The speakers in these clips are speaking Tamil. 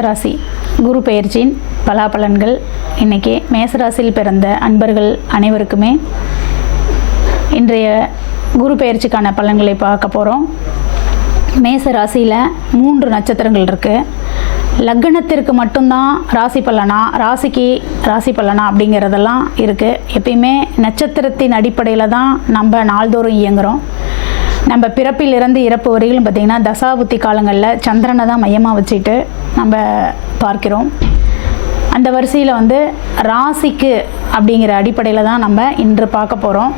மேசராசி குரு பெயர்ச்சியின் பலாபலன்கள். இன்றைக்கி மேசராசியில் பிறந்த அன்பர்கள் அனைவருக்குமே இன்றைய குரு பெயர்ச்சிக்கான பலன்களை பார்க்க போகிறோம். மேசராசியில் 3 நட்சத்திரங்கள் இருக்குது. லக்னத்திற்கு மட்டும்தான் ராசி பலனா, ராசிக்கு ராசி பலனா அப்படிங்கிறதெல்லாம் இருக்குது. எப்பயுமே நட்சத்திரத்தின் அடிப்படையில் தான் நம்ம நாள்தோறும் இயங்குகிறோம். நம்ம பிறப்பிலிருந்து இறப்பு வரையிலும் பார்த்திங்கன்னா தசாபுத்தி காலங்களில் சந்திரனை தான் மையமாக வச்சுட்டு நம்ம பார்க்கிறோம். அந்த வரிசையில் ராசிக்கு அப்படிங்கிற அடிப்படையில் தான் நம்ம இன்று பார்க்க போகிறோம்.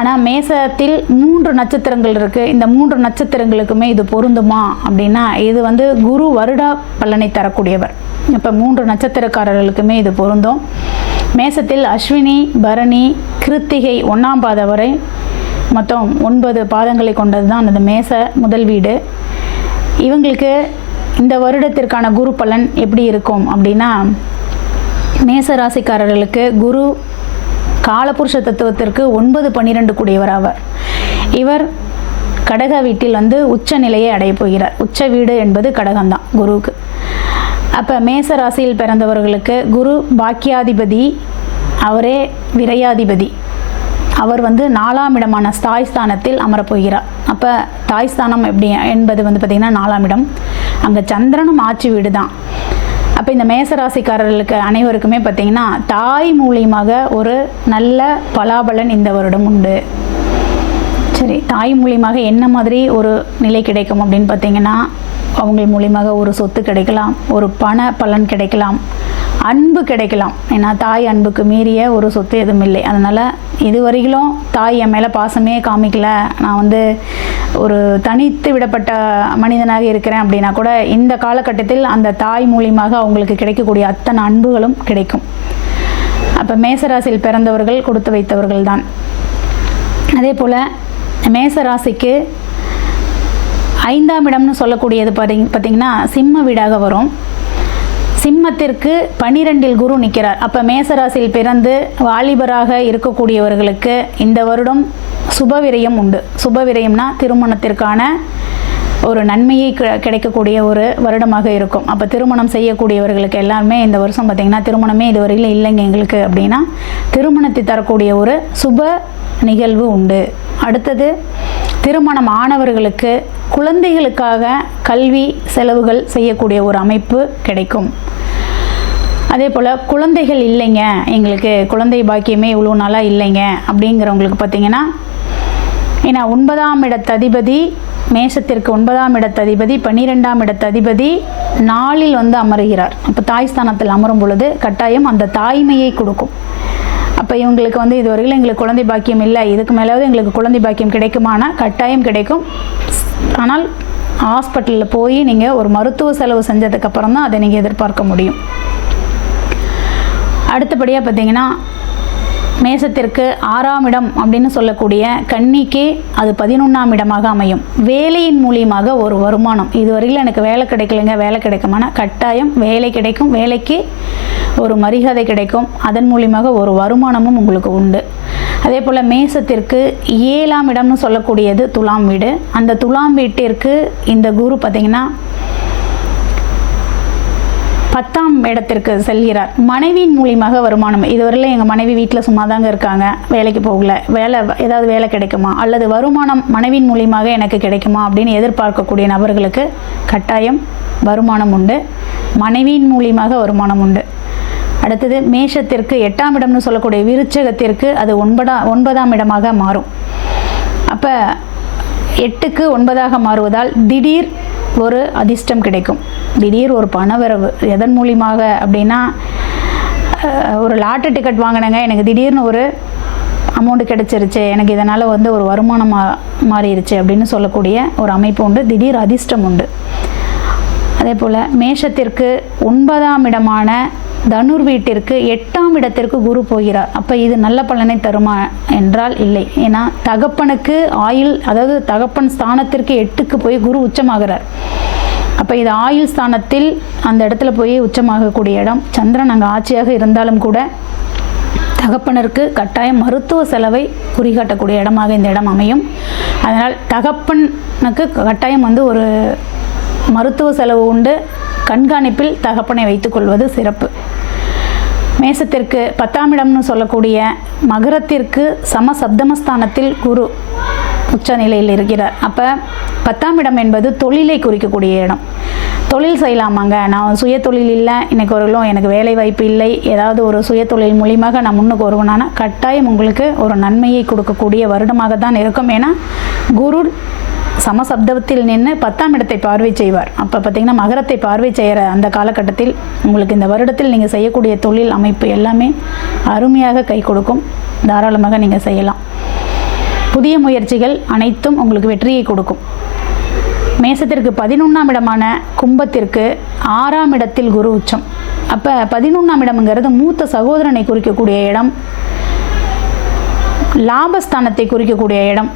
ஆனால் மேசத்தில் 3 நட்சத்திரங்கள் இருக்குது. இந்த 3 நட்சத்திரங்களுக்குமே இது பொருந்துமா அப்படின்னா இது குரு வருட பலனை தரக்கூடியவர். இப்போ 3 நட்சத்திரக்காரர்களுக்குமே இது பொருந்தும். மேசத்தில் அஸ்வினி, பரணி, கிருத்திகை 1ஆம் பாதம் வரை மொத்தம் 9 பாதங்களை கொண்டது தான் அந்த மேச முதல் வீடு. இவங்களுக்கு இந்த வருடத்திற்கான குரு பலன் எப்படி இருக்கும் அப்படின்னா, மேச ராசிக்காரர்களுக்கு குரு காலபுருஷ தத்துவத்திற்கு 9, 12 கூடியவர் ஆவார். இவர் கடக வீட்டில் உச்ச நிலையை அடைய போகிறார். உச்ச வீடு என்பது கடகம்தான் குருவுக்கு. அப்போ மேச ராசியில் பிறந்தவர்களுக்கு குரு பாக்கியாதிபதி, அவரே விரையாதிபதி. அவர் 4ஆம் இடமான தாய் ஸ்தானத்தில் அமரப்போகிறார். அப்போ தாய் ஸ்தானம் எப்படி என்பது பார்த்திங்கன்னா 4ஆம் இடம். அங்கே சந்திரனும் ஆட்சி வீடு தான். அப்போ இந்த மேசராசிக்காரர்களுக்கு அனைவருக்குமே பார்த்திங்கன்னா தாய் மூலியமாக ஒரு நல்ல பலாபலன் இந்த வருடம் உண்டு. சரி, தாய் மூலியமாக என்ன மாதிரி ஒரு நிலை கிடைக்கும் அப்படின்னு பார்த்திங்கன்னா, அவங்க மூலியமாக ஒரு சொத்து கிடைக்கலாம், ஒரு பண பலன் கிடைக்கலாம், அன்பு கிடைக்கலாம். ஏன்னா தாய் அன்புக்கு மீறிய ஒரு சொத்து எதுவும் இல்லை. அதனால் இதுவரையிலும் தாய் என் மேலே பாசமே காமிக்கல, நான் ஒரு தனித்து விடப்பட்ட மனிதனாக இருக்கிறேன் அப்படின்னா கூட இந்த காலகட்டத்தில் அந்த தாய் மூலியமாக அவங்களுக்கு கிடைக்கக்கூடிய அத்தனை அன்புகளும் கிடைக்கும். அப்போ மேசராசியில் பிறந்தவர்கள் கொடுத்து வைத்தவர்கள் தான். அதே போல் மேசராசிக்கு 5ஆம் இடம்னு சொல்லக்கூடியது பார்த்திங்கன்னா சிம்ம வீடாக வரும். சிம்மத்திற்கு 12இல் குரு நிற்கிறார். அப்போ மேசராசியில் பிறந்து வாலிபராக இருக்கக்கூடியவர்களுக்கு இந்த வருடம் சுபவிரயம் உண்டு. சுபவிரயம்னா திருமணத்திற்கான ஒரு நன்மையை கிடைக்கக்கூடிய ஒரு வருடமாக இருக்கும். அப்போ திருமணம் செய்யக்கூடியவர்களுக்கு எல்லாருமே இந்த வருஷம் பார்த்திங்கன்னா திருமணமே இதுவரையில் இல்லைங்க எங்களுக்கு அப்படின்னா திருமணத்தை தரக்கூடிய ஒரு சுப நிகழ்வு உண்டு. அடுத்தது, திருமணம் ஆனவர்களுக்கு குழந்தைகளுக்காக கல்வி செலவுகள் செய்யக்கூடிய ஒரு அமைப்பு கிடைக்கும். அதே போல் குழந்தைகள் இல்லைங்க, எங்களுக்கு குழந்தை பாக்கியமே இவ்வளோ நாளாக இல்லைங்க அப்படிங்கிறவங்களுக்கு பார்த்திங்கன்னா, ஏன்னா 9ஆம் இடத்ததிபதி மேஷத்திற்கு 9ஆம் இடத்ததிபதி 12ஆம் இடத்ததிபதி 4இல் அமருகிறார். அப்போ தாய் ஸ்தானத்தில் அமரும் பொழுது கட்டாயம் அந்த தாய்மையை கொடுக்கும். அப்போ இவங்களுக்கு இதுவரையில் எங்களுக்கு குழந்தை பாக்கியம் இல்லை, இதுக்கு மேலாவது எங்களுக்கு குழந்தை பாக்கியம் கிடைக்குமானா கட்டாயம் கிடைக்கும். ஆனால் ஹாஸ்பிட்டலில் போய் நீங்கள் ஒரு மருத்துவ செலவு செஞ்சதுக்கப்புறம் தான் அதை நீங்கள் எதிர்பார்க்க முடியும். அடுத்தபடியாக பார்த்திங்கன்னா, மேசத்திற்கு 6ஆம் இடம் அப்படின்னு சொல்லக்கூடிய கன்னிக்கு அது 11ஆம் இடமாக அமையும். வேலையின் மூலியமாக ஒரு வருமானம். இதுவரையில் எனக்கு வேலை கிடைக்கலைங்க, வேலை கிடைக்குமானா கட்டாயம் வேலை கிடைக்கும். வேலைக்கு ஒரு மரியாதை கிடைக்கும். அதன் மூலியமாக ஒரு வருமானமும் உங்களுக்கு உண்டு. அதே போல் மேசத்திற்கு 7ஆம் இடம்னு சொல்லக்கூடியது துலாம் வீடு. அந்த துலாம் வீட்டிற்கு இந்த குரு பார்த்திங்கன்னா 10ஆம் இடத்திற்கு செல்கிறார். மனைவியின் மூலியமாக வருமானம். இதுவரையில் எங்கள் மனைவி வீட்டில் சும்மா தாங்க இருக்காங்க, வேலைக்கு போகல, ஏதாவது வேலை கிடைக்குமா அல்லது வருமானம் மனைவியின் மூலியமாக எனக்கு கிடைக்குமா அப்படின்னு எதிர்பார்க்கக்கூடிய நபர்களுக்கு கட்டாயம் வருமானம் உண்டு. மனைவியின் மூலியமாக வருமானம் உண்டு. அடுத்தது, மேஷத்திற்கு 8ஆம் இடம்னு சொல்லக்கூடிய விருச்சகத்திற்கு அது 9ஆம் இடமாக மாறும். அப்போ 8க்கு 9ஆக மாறுவதால் திடீர் ஒரு அதிர்ஷ்டம் கிடைக்கும். திடீர் ஒரு பணவரவு. எதன் மூலியமாக அப்படின்னா, ஒரு லாட்டரி டிக்கெட் வாங்கினேங்க, எனக்கு திடீர்னு ஒரு அமௌண்ட் கிடைச்சிருச்சு, எனக்கு இதனால் ஒரு வருமானம் மாறிடுச்சு அப்படின்னு சொல்லக்கூடிய ஒரு அமைப்பு உண்டு. திடீர் அதிர்ஷ்டம் உண்டு. அதே போல் மேஷத்திற்கு 9ஆம் இடமான தனுர் வீட்டிற்கு 8ஆம் இடத்திற்கு குரு போகிறார். அப்போ இது நல்ல பலனை தருமா என்றால் இல்லை. ஏன்னா தகப்பனுக்கு ஆயுள், அதாவது தகப்பன் ஸ்தானத்திற்கு 8க்கு போய் குரு உச்சமாகிறார். அப்போ இது ஆயுள் ஸ்தானத்தில் அந்த இடத்துல போய் உச்சமாகக்கூடிய இடம். சந்திரன் அங்கே ஆட்சியாக இருந்தாலும் கூட தகப்பனருக்கு கட்டாயம் மருத்துவ செலவை குறிகாட்டக்கூடிய இடமாக இந்த இடம் அமையும். அதனால் தகப்பனுக்கு கட்டாயம் ஒரு மருத்துவ செலவு உண்டு. கண்காணிப்பில் தகப்பனை வைத்துக்கொள்வது சிறப்பு. மேசத்திற்கு 10ஆம் இடம்னு சொல்லக்கூடிய மகரத்திற்கு சமசப்தமஸ்தானத்தில் குரு உச்ச நிலையில் இருக்கிறார். அப்போ 10ஆம் இடம் என்பது தொழிலை குறிக்கக்கூடிய இடம். தொழில் செய்யலாமாங்க, நான் சுய தொழில் இல்லை, இன்றைக்கு வரலும் எனக்கு வேலை வாய்ப்பு இல்லை, ஏதாவது ஒரு சுய தொழில் மூலியமாக நான் முன்னுக்கு வருவேனா, கட்டாயம் உங்களுக்கு ஒரு நன்மையை கொடுக்கக்கூடிய வருடமாக தான் இருக்கும். ஏன்னா குரு சமசப்தத்தில் நின்று 10ஆம் இடத்தை பார்வை செய்வார். அப்போ பார்த்திங்கன்னா மகரத்தை பார்வை செய்கிற அந்த காலகட்டத்தில் உங்களுக்கு இந்த வருடத்தில் நீங்கள் செய்யக்கூடிய தொழில் அமைப்பு எல்லாமே அருமையாக கை கொடுக்கும். தாராளமாக நீங்கள் செய்யலாம். புதிய முயற்சிகள் அனைத்தும் உங்களுக்கு வெற்றியை கொடுக்கும். மேசத்திற்கு 11ஆம் இடமான கும்பத்திற்கு 6ஆம் இடத்தில் குரு உச்சம். அப்போ 11ஆம் இடம்ங்கிறது மூத்த சகோதரனை குறிக்கக்கூடிய இடம், லாபஸ்தானத்தை குறிக்கக்கூடிய இடம்.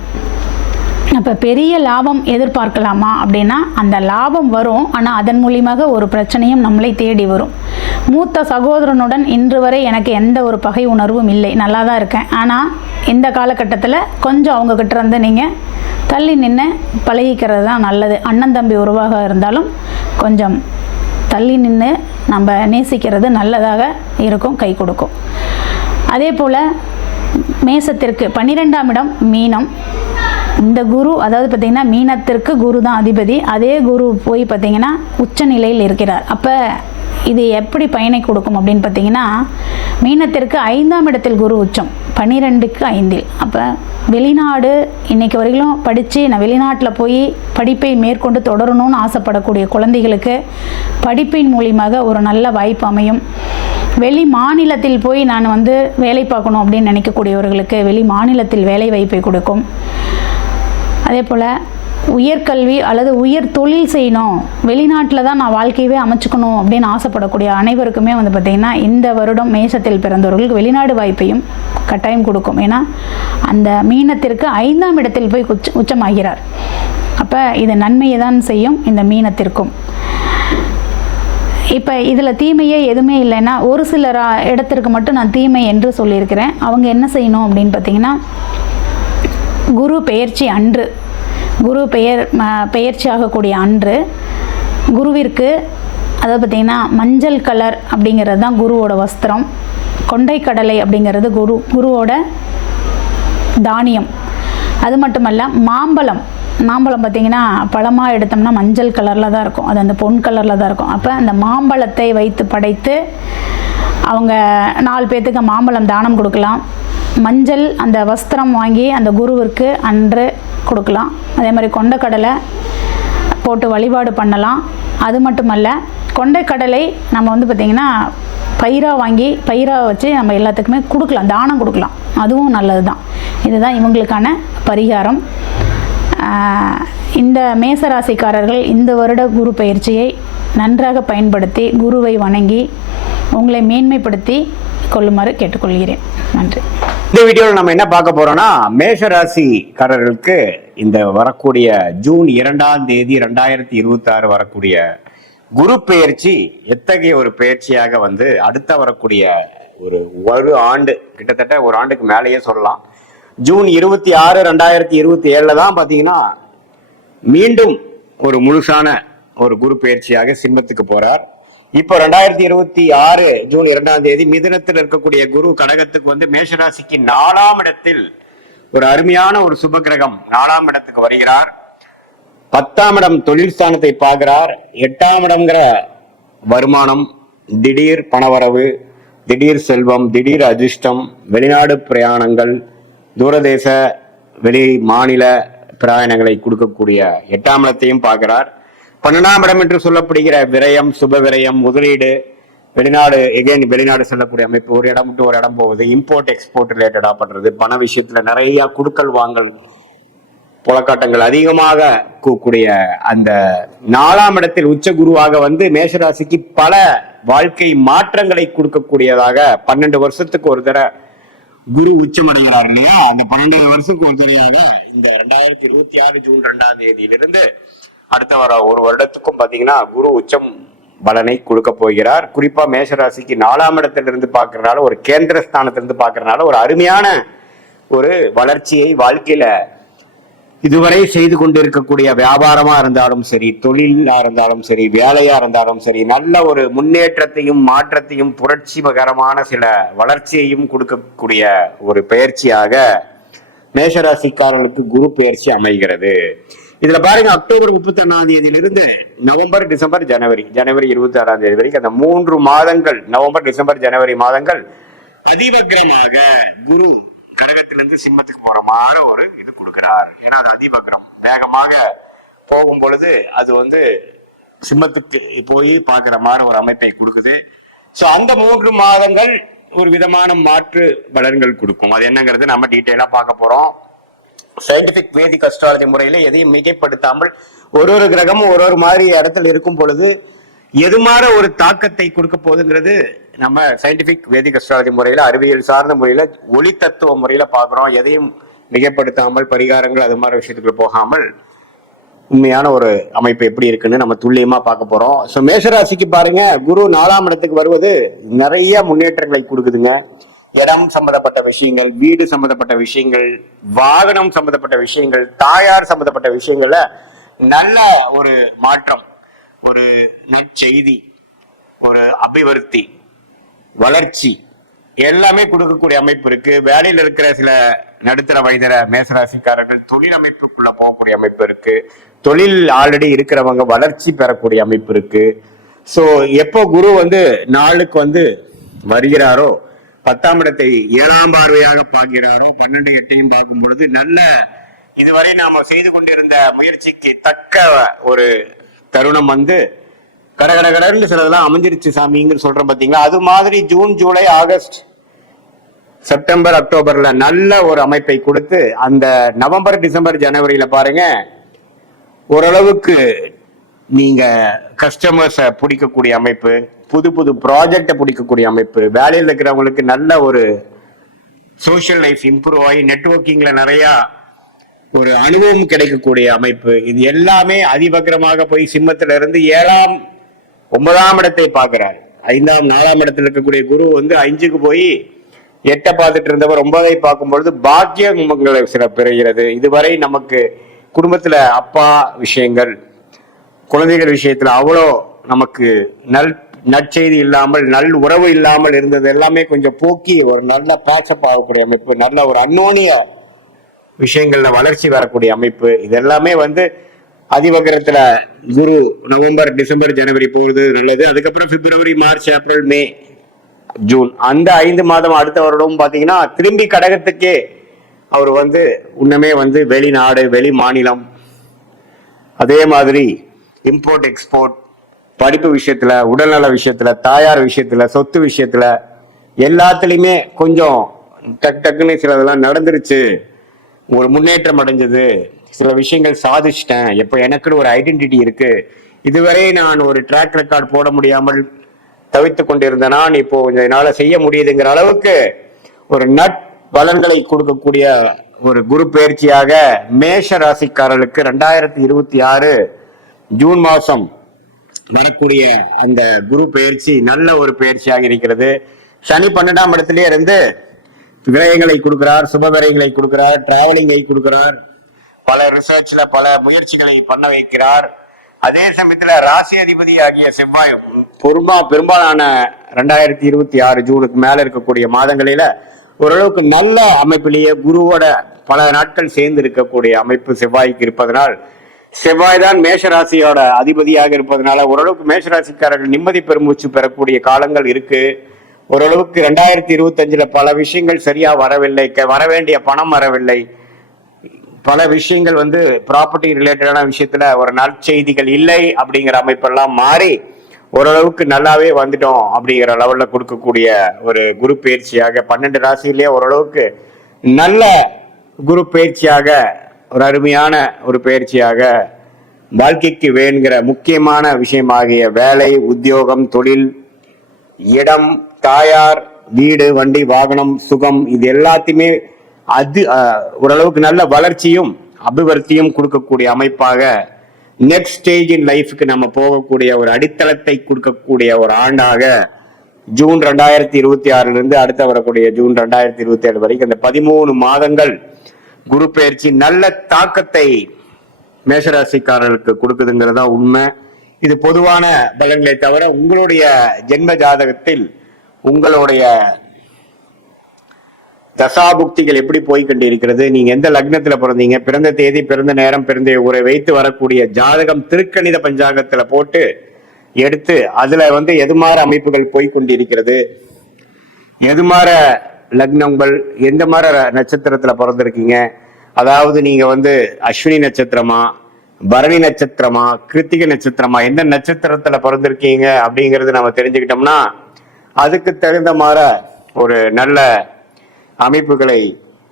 அப்போ பெரிய லாபம் எதிர்பார்க்கலாமா அப்படின்னா அந்த லாபம் வரும், ஆனால் அதன் மூலியமாக ஒரு பிரச்சனையும் நம்மளை தேடி வரும். மூத்த சகோதரனுடன் இன்று வரை எனக்கு எந்த ஒரு பகை உணர்வும் இல்லை, நல்லா தான் இருக்கேன். ஆனால் இந்த காலகட்டத்தில் கொஞ்சம் அவங்கக்கிட்ட இருந்து நீங்கள் தள்ளி நின்று பழகிக்கிறது தான் நல்லது. அண்ணன் தம்பி உறவாக இருந்தாலும் கொஞ்சம் தள்ளி நின்று நம்ம நேசிக்கிறது நல்லதாக இருக்கும், கை கொடுக்கும். அதே போல் மேசத்திற்கு 12ஆம் இடம் மீனம். இந்த குரு, அதாவது பார்த்திங்கன்னா மீனத்திற்கு குரு தான் அதிபதி. அதே குரு போய் பார்த்திங்கன்னா உச்ச நிலையில் இருக்கிறார். அப்போ இது எப்படி பயனை கொடுக்கும் அப்படின்னு பார்த்திங்கன்னா, மீனத்திற்கு 5ஆம் இடத்தில் குரு உச்சம், 12க்கு 5. அப்போ வெளிநாடு இன்றைக்கு வரைக்கும் படித்து நான் வெளிநாட்டில் போய் படிப்பை மேற்கொண்டு தொடரணும்னு ஆசைப்படக்கூடிய குழந்தைகளுக்கு படிப்பின் மூலியமாக ஒரு நல்ல வாய்ப்பு அமையும். வெளி மாநிலத்தில் போய் நான் வேலை பார்க்கணும் அப்படின்னு நினைக்கக்கூடியவர்களுக்கு வெளி மாநிலத்தில் வேலை வாய்ப்பை கொடுக்கும். அதே போல் உயர்கல்வி அல்லது உயர் தொழில் செய்யணும், வெளிநாட்டில் தான் நான் வாழ்க்கையவே அமைச்சுக்கணும் அப்படின்னு ஆசைப்படக்கூடிய அனைவருக்குமே பார்த்திங்கன்னா இந்த வருடம் மேசத்தில் பிறந்தவர்களுக்கு வெளிநாடு வாய்ப்பையும் கட்டாயம் கொடுக்கும். ஏன்னா அந்த மீனத்திற்கு 5ஆம் இடத்தில் போய் உச்சமாகிறார். அப்போ இது நன்மையை தான் செய்யும் இந்த மீனத்திற்கும். இப்போ இதில் தீமையே எதுவுமே இல்லைன்னா ஒரு சிலர் இடத்திற்கு மட்டும் நான் தீமை என்று சொல்லியிருக்கிறேன். அவங்க என்ன செய்யணும் அப்படின்னு பார்த்திங்கன்னா, குரு பெயர்ச்சி அன்று, குரு பெயர்ச்சி ஆகக்கூடிய அன்று குருவிற்கு அதாவது பார்த்திங்கன்னா மஞ்சள் கலர் அப்படிங்கிறது தான் குருவோட வஸ்திரம், கொண்டைக்கடலை அப்படிங்கிறது குருவோட தானியம். அது மட்டுமல்ல மாம்பழம் பார்த்திங்கன்னா பழமாக எடுத்தோம்னா மஞ்சள் கலரில் தான் இருக்கும், அது அந்த பொன் கலரில் தான் இருக்கும். அப்போ அந்த மாம்பழத்தை வைத்து படைத்து அவங்க 4 பேர்த்துக்கு மாம்பழம் தானம் கொடுக்கலாம். மஞ்சள் அந்த வஸ்திரம் வாங்கி அந்த குருவிற்கு அன்று கொடுக்கலாம். அதே மாதிரி கொண்டைக்கடலை போட்டு வழிபாடு பண்ணலாம். அது மட்டுமல்ல கொண்டைக்கடலை நம்ம பார்த்திங்கன்னா பயிராக வாங்கி பயிராக வச்சு நம்ம எல்லாத்துக்குமே கொடுக்கலாம், தானம் கொடுக்கலாம், அதுவும் நல்லது தான். இதுதான் இவங்களுக்கான பரிகாரம். இந்த மேசராசிக்காரர்கள் இந்த வருட குரு பயிற்சியை நன்றாக பயன்படுத்தி குருவை வணங்கி உங்களை மேன்மைப்படுத்தி கொள்ளுமாறு கேட்டுக்கொள்கிறேன். நன்றி. இந்த வீடியோவில் நம்ம என்ன பார்க்க போறோம்னா, மேஷராசிக்காரர்களுக்கு இந்த வரக்கூடிய ஜூன் 2ஆம் தேதி 2026 வரக்கூடிய குரு பெயர்ச்சி எத்தகைய ஒரு பெயர்ச்சியாக அடுத்த வரக்கூடிய ஒரு ஆண்டு, கிட்டத்தட்ட ஒரு ஆண்டுக்கு மேலேயே சொல்லலாம். ஜூன் 26, 2027 தான் பாத்தீங்கன்னா மீண்டும் ஒரு முழுசான ஒரு குரு பெயர்ச்சியாக சிம்மத்துக்கு போறார். இப்போ 2026 ஜூன் 2ஆம் தேதி மிதுனத்தில் இருக்கக்கூடிய குரு கடகத்துக்கு மேஷராசிக்கு 4ஆம் இடத்தில் ஒரு அருமையான ஒரு சுபகிரகம் 4ஆம் இடத்துக்கு வருகிறார். 10ஆம் இடம் தொழில் ஸ்தானத்தை பார்க்கிறார். 8ஆம் இடம்ங்கிற வருமானம், திடீர் பணவரவு, திடீர் செல்வம், திடீர் அதிர்ஷ்டம், வெளிநாடு பிரயாணங்கள், தூரதேச வெளி மாநில பிரயாணங்களை கொடுக்கக்கூடிய 8ஆம் இடத்தையும் பார்க்கிறார். 12ஆம் இடம் என்று சொல்லப்படுகிற விரயம், சுப விரயம், முதலீடு, வெளிநாடு வெளிநாடு செல்லக்கூடிய அமைப்பு, ஒரு இடம் விட்டு ஒரு இடம் போகுது, இம்போர்ட் எக்ஸ்போர்ட் ரிலேட்டடா பண்றது, பண விஷயத்துல நிறைய குடுக்கல் வாங்கல் புலக்காட்டங்கள் அதிகமாக கூடிய அந்த 4ஆம் இடத்தில் உச்ச குருவாக மேஷராசிக்கு பல வாழ்க்கை மாற்றங்களை கொடுக்கக்கூடியதாக 12 வருஷத்துக்கு ஒரு தடவை குரு உச்சமடைகிறார் இல்லையா? அந்த 12 வருஷத்துக்கு ஒரு தடையாக இந்த 2026 ஜூன் 2ஆம் தேதியிலிருந்து அடுத்த வர ஒரு வருடத்துக்கும் பாத்தீங்கன்னா குரு உச்சம் பலனை கொடுக்க போகிறார். குறிப்பா மேஷராசிக்கு 4ஆம் இடத்திலிருந்து பார்க்கறதுனால, ஒரு கேந்திர ஸ்தானத்திலிருந்து பார்க்கறதுனால ஒரு அருமையான ஒரு வளர்ச்சியை வாழ்க்கையில இதுவரை செய்து கொண்டிருக்கக்கூடிய வியாபாரமா இருந்தாலும் சரி, தொழிலா இருந்தாலும் சரி, வேலையா இருந்தாலும் சரி, நல்ல ஒரு முன்னேற்றத்தையும் மாற்றத்தையும் புரட்சிகரமான சில வளர்ச்சியையும் கொடுக்கக்கூடிய ஒரு பயிற்சியாக மேஷராசிக்காரர்களுக்கு குரு பயிற்சி அமைகிறது. இதுல பாருங்க, அக்டோபர் 31ஆம் தேதியிலிருந்து நவம்பர், டிசம்பர், ஜனவரி 26ஆம் தேதி வரைக்கும் அந்த 3 மாதங்கள், நவம்பர், டிசம்பர், ஜனவரி மாதங்கள் அதிவக்ரமாக குரு கடகத்திலிருந்து சிம்மத்துக்கு போற மாதிரி ஒரு இது கொடுக்கிறார். ஏன்னா அது அதிவக்ரம், வேகமாக போகும் பொழுது அது வந்து சிம்மத்துக்கு போய் பார்க்கிற மாதிரி ஒரு அமைப்பை கொடுக்குது. சோ அந்த 3 மாதங்கள் ஒரு விதமான மாற்று பலன்கள் கொடுக்கும். அது என்னங்கிறது நம்ம டீட்டெயிலா பார்க்க போறோம். சயின்டிபிக் வேதிக் அஸ்ட்ராலஜி முறையில எதையும் மிகைப்படுத்தாமல் ஒரு கிரகமும் ஒரு மாதிரி இடத்துல இருக்கும் பொழுது எது மாதிரி ஒரு தாக்கத்தை கொடுக்க போகுதுங்கிறது நம்ம சயின்டிபிக் வேதிக் அஸ்ட்ராலஜி முறையில, அறிவியல் சார்ந்த முறையில, ஒளி தத்துவ முறையில பாக்குறோம். எதையும் மிகைப்படுத்தாமல், பரிகாரங்கள் அது மாதிரி விஷயத்துக்கு போகாமல் உண்மையான ஒரு அமைப்பு எப்படி இருக்குன்னு நம்ம துல்லியமா பார்க்க போறோம். சோ மேஷராசிக்கு பாருங்க, குரு 4ஆம் இடத்துக்கு வருவது நிறைய முன்னேற்றங்களை கொடுக்குதுங்க. இடம் சம்பந்தப்பட்ட விஷயங்கள், வீடு சம்பந்தப்பட்ட விஷயங்கள், வாகனம் சம்பந்தப்பட்ட விஷயங்கள், தாயார் சம்பந்தப்பட்ட விஷயங்கள்ல நல்ல ஒரு மாற்றம், ஒரு நற்செய்தி, ஒரு அபிவிருத்தி, வளர்ச்சி எல்லாமே கொடுக்கக்கூடிய அமைப்பு இருக்கு. வேலையில் இருக்கிற சில நடுத்தர வயதில மேசராசிக்காரர்கள் தொழில் அமைப்புக்குள்ள போகக்கூடிய அமைப்பு இருக்கு. தொழில் ஆல்ரெடி இருக்கிறவங்க வளர்ச்சி பெறக்கூடிய அமைப்பு இருக்கு. சோ எப்போ குரு வந்து நாளுக்கு வந்து வருகிறாரோ, 10ஆம் இடத்தை 7ஆம் பார்வையாக பார்க்கிறாரோ, 12, 8ஐயும் பார்க்கும் பொழுது நல்ல இதுவரை நாம செய்து கொண்டிருந்த முயற்சிக்கு தக்க ஒரு தருணம் வந்து கடகடகடன்னு சிலதெல்லாம் அமைஞ்சிருச்சு சாமிங்க சொல்றோம் பாத்தீங்களா. அது மாதிரி ஜூன், ஜூலை, ஆகஸ்ட், செப்டம்பர், அக்டோபர்ல நல்ல ஒரு அமைப்பை கொடுத்து அந்த நவம்பர், டிசம்பர், ஜனவரியில பாருங்க ஓரளவுக்கு நீங்க கஸ்டமர்ஸை பிடிக்கக்கூடிய அமைப்பு, புது புது ப்ராஜெக்டை பிடிக்கக்கூடிய அமைப்பு, வேலையில் இருக்கிறவங்களுக்கு நல்ல ஒரு சோசியல் லைஃப் இம்ப்ரூவ் ஆகி நெட்வொர்க்கிங்ல நிறைய ஒரு அனுபவம் கிடைக்கக்கூடிய அமைப்பு. இது எல்லாமே அதிபக்கிரமாக போய் சிம்மத்துல இருந்து 7ஆம் 9ஆம் இடத்தை பார்க்கிறார். 5ஆம் 4ஆம் இடத்துல இருக்கக்கூடிய குரு வந்து 5க்கு போய் 8 பார்த்துட்டு இருந்தவர் 9ஐ பார்க்கும் பொழுது பாக்கியங்களை சில பெறுகிறது. இதுவரை நமக்கு குடும்பத்துல அப்பா விஷயங்கள், குழந்தைகள் விஷயத்துல அவ்வளோ நமக்கு நற்செய்தி இல்லாமல், நல் உறவு இல்லாமல் இருந்தது எல்லாமே கொஞ்சம் போக்கி ஒரு நல்ல பேச்சப் ஆகக்கூடிய அமைப்பு, நல்ல ஒரு அந்யோன்ய விஷயங்கள்ல வளர்ச்சி வரக்கூடிய அமைப்பு. இது எல்லாமே வந்து அதிவகரத்துல குரு நவம்பர், டிசம்பர், ஜனவரி போகுது நல்லது. அதுக்கப்புறம் பிப்ரவரி, மார்ச், ஏப்ரல், மே, ஜூன் அந்த 5 மாதம் அடுத்த வருடம் பாத்தீங்கன்னா திரும்பி கடகத்துக்கே அவர் வந்து இன்னமே வந்து வெளிநாடு, வெளி மாநிலம், அதே மாதிரி இம்போர்ட் எக்ஸ்போர்ட், படிப்பு விஷயத்துல, உடல்நல விஷயத்துல, தாயார் விஷயத்துல, சொத்து விஷயத்துல எல்லாத்துலயுமே கொஞ்சம் டக்குன்னு சிலதெல்லாம் நடந்துருச்சு, ஒரு முன்னேற்றம் அடைஞ்சது, சில விஷயங்கள் சாதிச்சிட்டேன், இப்ப எனக்குன்னு ஒரு ஐடென்டிட்டி இருக்கு, இதுவரை நான் ஒரு ட்ராக் ரெக்கார்ட் போட முடியாமல் தவித்து கொண்டிருந்த நான் இப்போ என்னால செய்ய முடியுதுங்கிற அளவுக்கு ஒரு நட் பலன்களை கொடுக்கக்கூடிய ஒரு குரு பயிற்சியாக மேஷ ராசிக்காரர்களுக்கு 2026 ஜூன் மாசம் வரக்கூடிய அந்த குரு பயிற்சி நல்ல ஒரு பயிற்சியாக இருக்கிறது. சனி 12ஆம் இடத்திலே இருந்து விரயங்களை கொடுக்கிறார், சுப விரயங்களை கொடுக்கிறார், டிராவலிங்கை கொடுக்கிறார், பல ரிசர்ச்ல பல முயற்சிகளை பண்ண வைக்கிறார். அதே சமயத்துல ராசி அதிபதி ஆகிய செவ்வாய் பெரும்பாலான 2026 ஜூனுக்கு மேல இருக்கக்கூடிய மாதங்களில ஓரளவுக்கு நல்ல அமைப்பிலேயே குருவோட பல நாட்கள் சேர்ந்து இருக்கக்கூடிய அமைப்பு செவ்வாய்க்கு இருப்பதனால், செவ்வாய் தான் மேஷராசியோட அதிபதியாக இருப்பதனால ஓரளவுக்கு மேஷராசிக்காரர்கள் நிம்மதி பெருமூச்சு பெறக்கூடிய காலங்கள் இருக்கு. ஓரளவுக்கு 2025ல பல விஷயங்கள் சரியா வரவில்லை, வர வேண்டிய பணம் வரவில்லை, பல விஷயங்கள் வந்து ப்ராப்பர்ட்டி ரிலேட்டடான விஷயத்துல ஒரு நற்செய்திகள் இல்லை அப்படிங்கிற அமைப்பெல்லாம் மாறி ஓரளவுக்கு நல்லாவே வந்துட்டோம் அப்படிங்கிற லெவல்ல கொடுக்கக்கூடிய ஒரு குரு பயிற்சியாக 12 ராசியிலேயே ஓரளவுக்கு நல்ல குரு பயிற்சியாக, ஒரு அருமையான ஒரு பயிற்சியாக வாழ்க்கைக்கு வேணுங்கிற முக்கியமான விஷயமாகிய வேலை, உத்தியோகம், தொழில், இடம், தாயார், வீடு, வண்டி, வாகனம், சுகம், இது எல்லாத்தையுமே ஓரளவுக்கு நல்ல வளர்ச்சியும் அபிவிருத்தியும் கொடுக்கக்கூடிய அமைப்பாக நெக்ஸ்ட் ஸ்டேஜ் இன் லைஃப்க்கு நம்ம போகக்கூடிய ஒரு அடித்தளத்தை கொடுக்கக்கூடிய ஒரு ஆண்டாக ஜூன் 2026 அடுத்த வரக்கூடிய ஜூன் 2027 வரைக்கும் இந்த 13 மாதங்கள் குரு பெயர்ச்சி நல்ல தாக்கத்தை மேஷராசிக்காரர்களுக்கு கொடுக்குதுங்கிறதா உண்மை. இது பொதுவான பலன்களை தவிர உங்களுடைய ஜென்ம ஜாதகத்தில் உங்களுடைய தசாபுக்திகள் எப்படி போய்கொண்டிருக்கிறது, நீங்க எந்த லக்னத்துல பிறந்தீங்க, பிறந்த தேதி, பிறந்த நேரம், பிறந்த ஊரை வைத்து வரக்கூடிய ஜாதகம் திருக்கணித பஞ்சாங்கத்துல போட்டு எடுத்து அதுல எதுமாற அமைப்புகள் போய்கொண்டிருக்கிறது, எதுமாற லக்னங்கள், எந்த மாதிரி நட்சத்திரத்துல பிறந்திருக்கீங்க, அதாவது நீங்க அஸ்வினி நட்சத்திரமா, பரணி நட்சத்திரமா, கிருத்திகை நட்சத்திரமா, எந்த நட்சத்திரத்துல பிறந்திருக்கீங்க அப்படிங்கறது நம்ம தெரிஞ்சுக்கிட்டோம்னா அதுக்கு தகுந்த மாதிரி ஒரு நல்ல அமைப்புகளை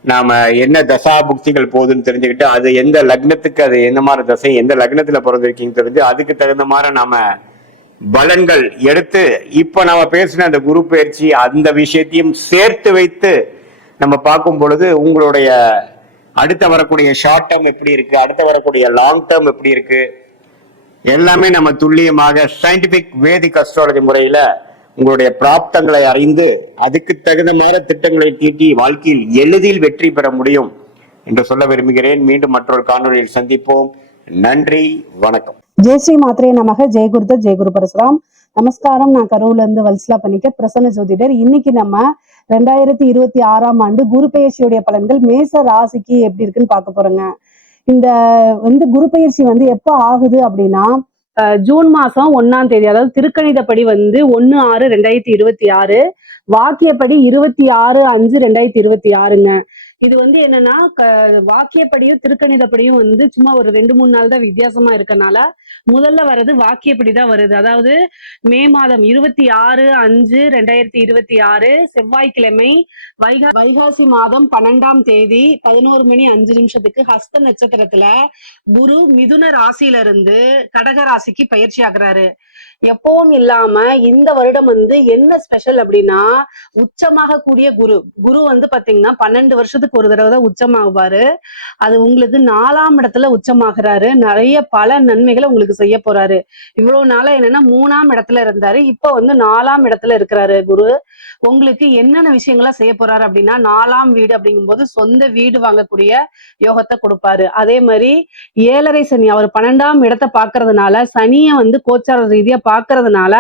நாம என்ன தசா புக்திகள் போகுதுன்னு தெரிஞ்சுக்கிட்டு அது எந்த லக்னத்துக்கு, அது என்ன மாதிரி தசை, எந்த லக்னத்துல பிறந்திருக்கீங்க தெரிஞ்சு அதுக்கு தகுந்த மாதிரி நாம பலன்கள் எடுத்து இப்ப நாம பேசின அந்த குரு பயிற்சி அந்த விஷயத்தையும் சேர்த்து வைத்து நம்ம பார்க்கும் பொழுது உங்களுடைய அடுத்த வரக்கூடிய ஷார்ட் டேர்ம் எப்படி இருக்கு, அடுத்த வரக்கூடிய லாங் டேர்ம் எப்படி இருக்கு, எல்லாமே நம்ம துல்லியமாக சயின்டிபிக் வேதிக் அஸ்ட்ராலஜி முறையில உங்களுடைய பிராப்தங்களை அறிந்து அதுக்கு தகுந்த மாதிரி திட்டங்களை தீட்டி வாழ்க்கையில் எளிதில் வெற்றி பெற முடியும் என்று சொல்ல விரும்புகிறேன். மீண்டும் மற்றொரு காணொலியில் சந்திப்போம். நன்றி, வணக்கம். ஜெய் ஸ்ரீ மாத்ரே நமக. ஜெய் குருதத், ஜெய் குரு பரசுராம். நமஸ்காரம். நான் கரூர்ல இருந்து வல்சலா பணிக்கர், பிரசன்ன ஜோதிடர். இன்னைக்கு நம்ம 2026ஆம் ஆண்டு குரு பெயர்ச்சியுடைய பலன்கள் மேச ராசிக்கு எப்படி இருக்குன்னு பார்க்க போறோங்க. இந்த குரு பெயர்ச்சி எப்ப ஆகுது அப்படின்னா ஜூன் மாசம் 1ஆம் தேதி, அதாவது திருக்கணிதப்படி 1/6/2026, வாக்கியப்படி 26/5/2026ங்க. இது என்னன்னா வாக்கியப்படியும் திருக்கணிதப்படியும் சும்மா ஒரு 2-3 நாள் தான் வித்தியாசமா இருக்கனால முதல்ல வர்றது வாக்கியப்படிதான் வருது. அதாவது மே மாதம் 26/5/2026 செவ்வாய்க்கிழமை வைகாசி மாதம் 12ஆம் தேதி 11 மணி 5 நிமிஷத்துக்கு ஹஸ்த நட்சத்திரத்துல குரு மிதுன ராசியில இருந்து கடக ராசிக்கு பயிற்சி ஆகுறாரு. எப்பவும் இல்லாம இந்த வருடம் என்ன ஸ்பெஷல் அப்படின்னா உச்சமாக கூடிய குரு பாத்தீங்கன்னா 12 வருஷத்துக்கு ஒரு தடவை தான் உச்சமாகுவாரு. அது உங்களுக்கு 4ஆம் இடத்துல உச்சமாகிறாரு. நிறைய பல நன்மைகளை உங்களுக்கு செய்ய போறாரு. இவ்வளவு நாளா என்னன்னா 3ஆம் இடத்துல இருந்தாரு, இப்ப 4ஆம் இடத்துல இருக்கிறாரு குரு. உங்களுக்கு என்னென்ன விஷயங்களா செய்ய போறாரு அப்படின்னா 4ஆம் வீடு அப்படிங்கும்போது சொந்த வீடு வாங்கக்கூடிய யோகத்தை கொடுப்பாரு. அதே மாதிரி 7.5 சனி, அவர் 12ஆம் இடத்தை பாக்குறதுனால, சனிய கோச்சார ரீதியா பாக்குறதுனால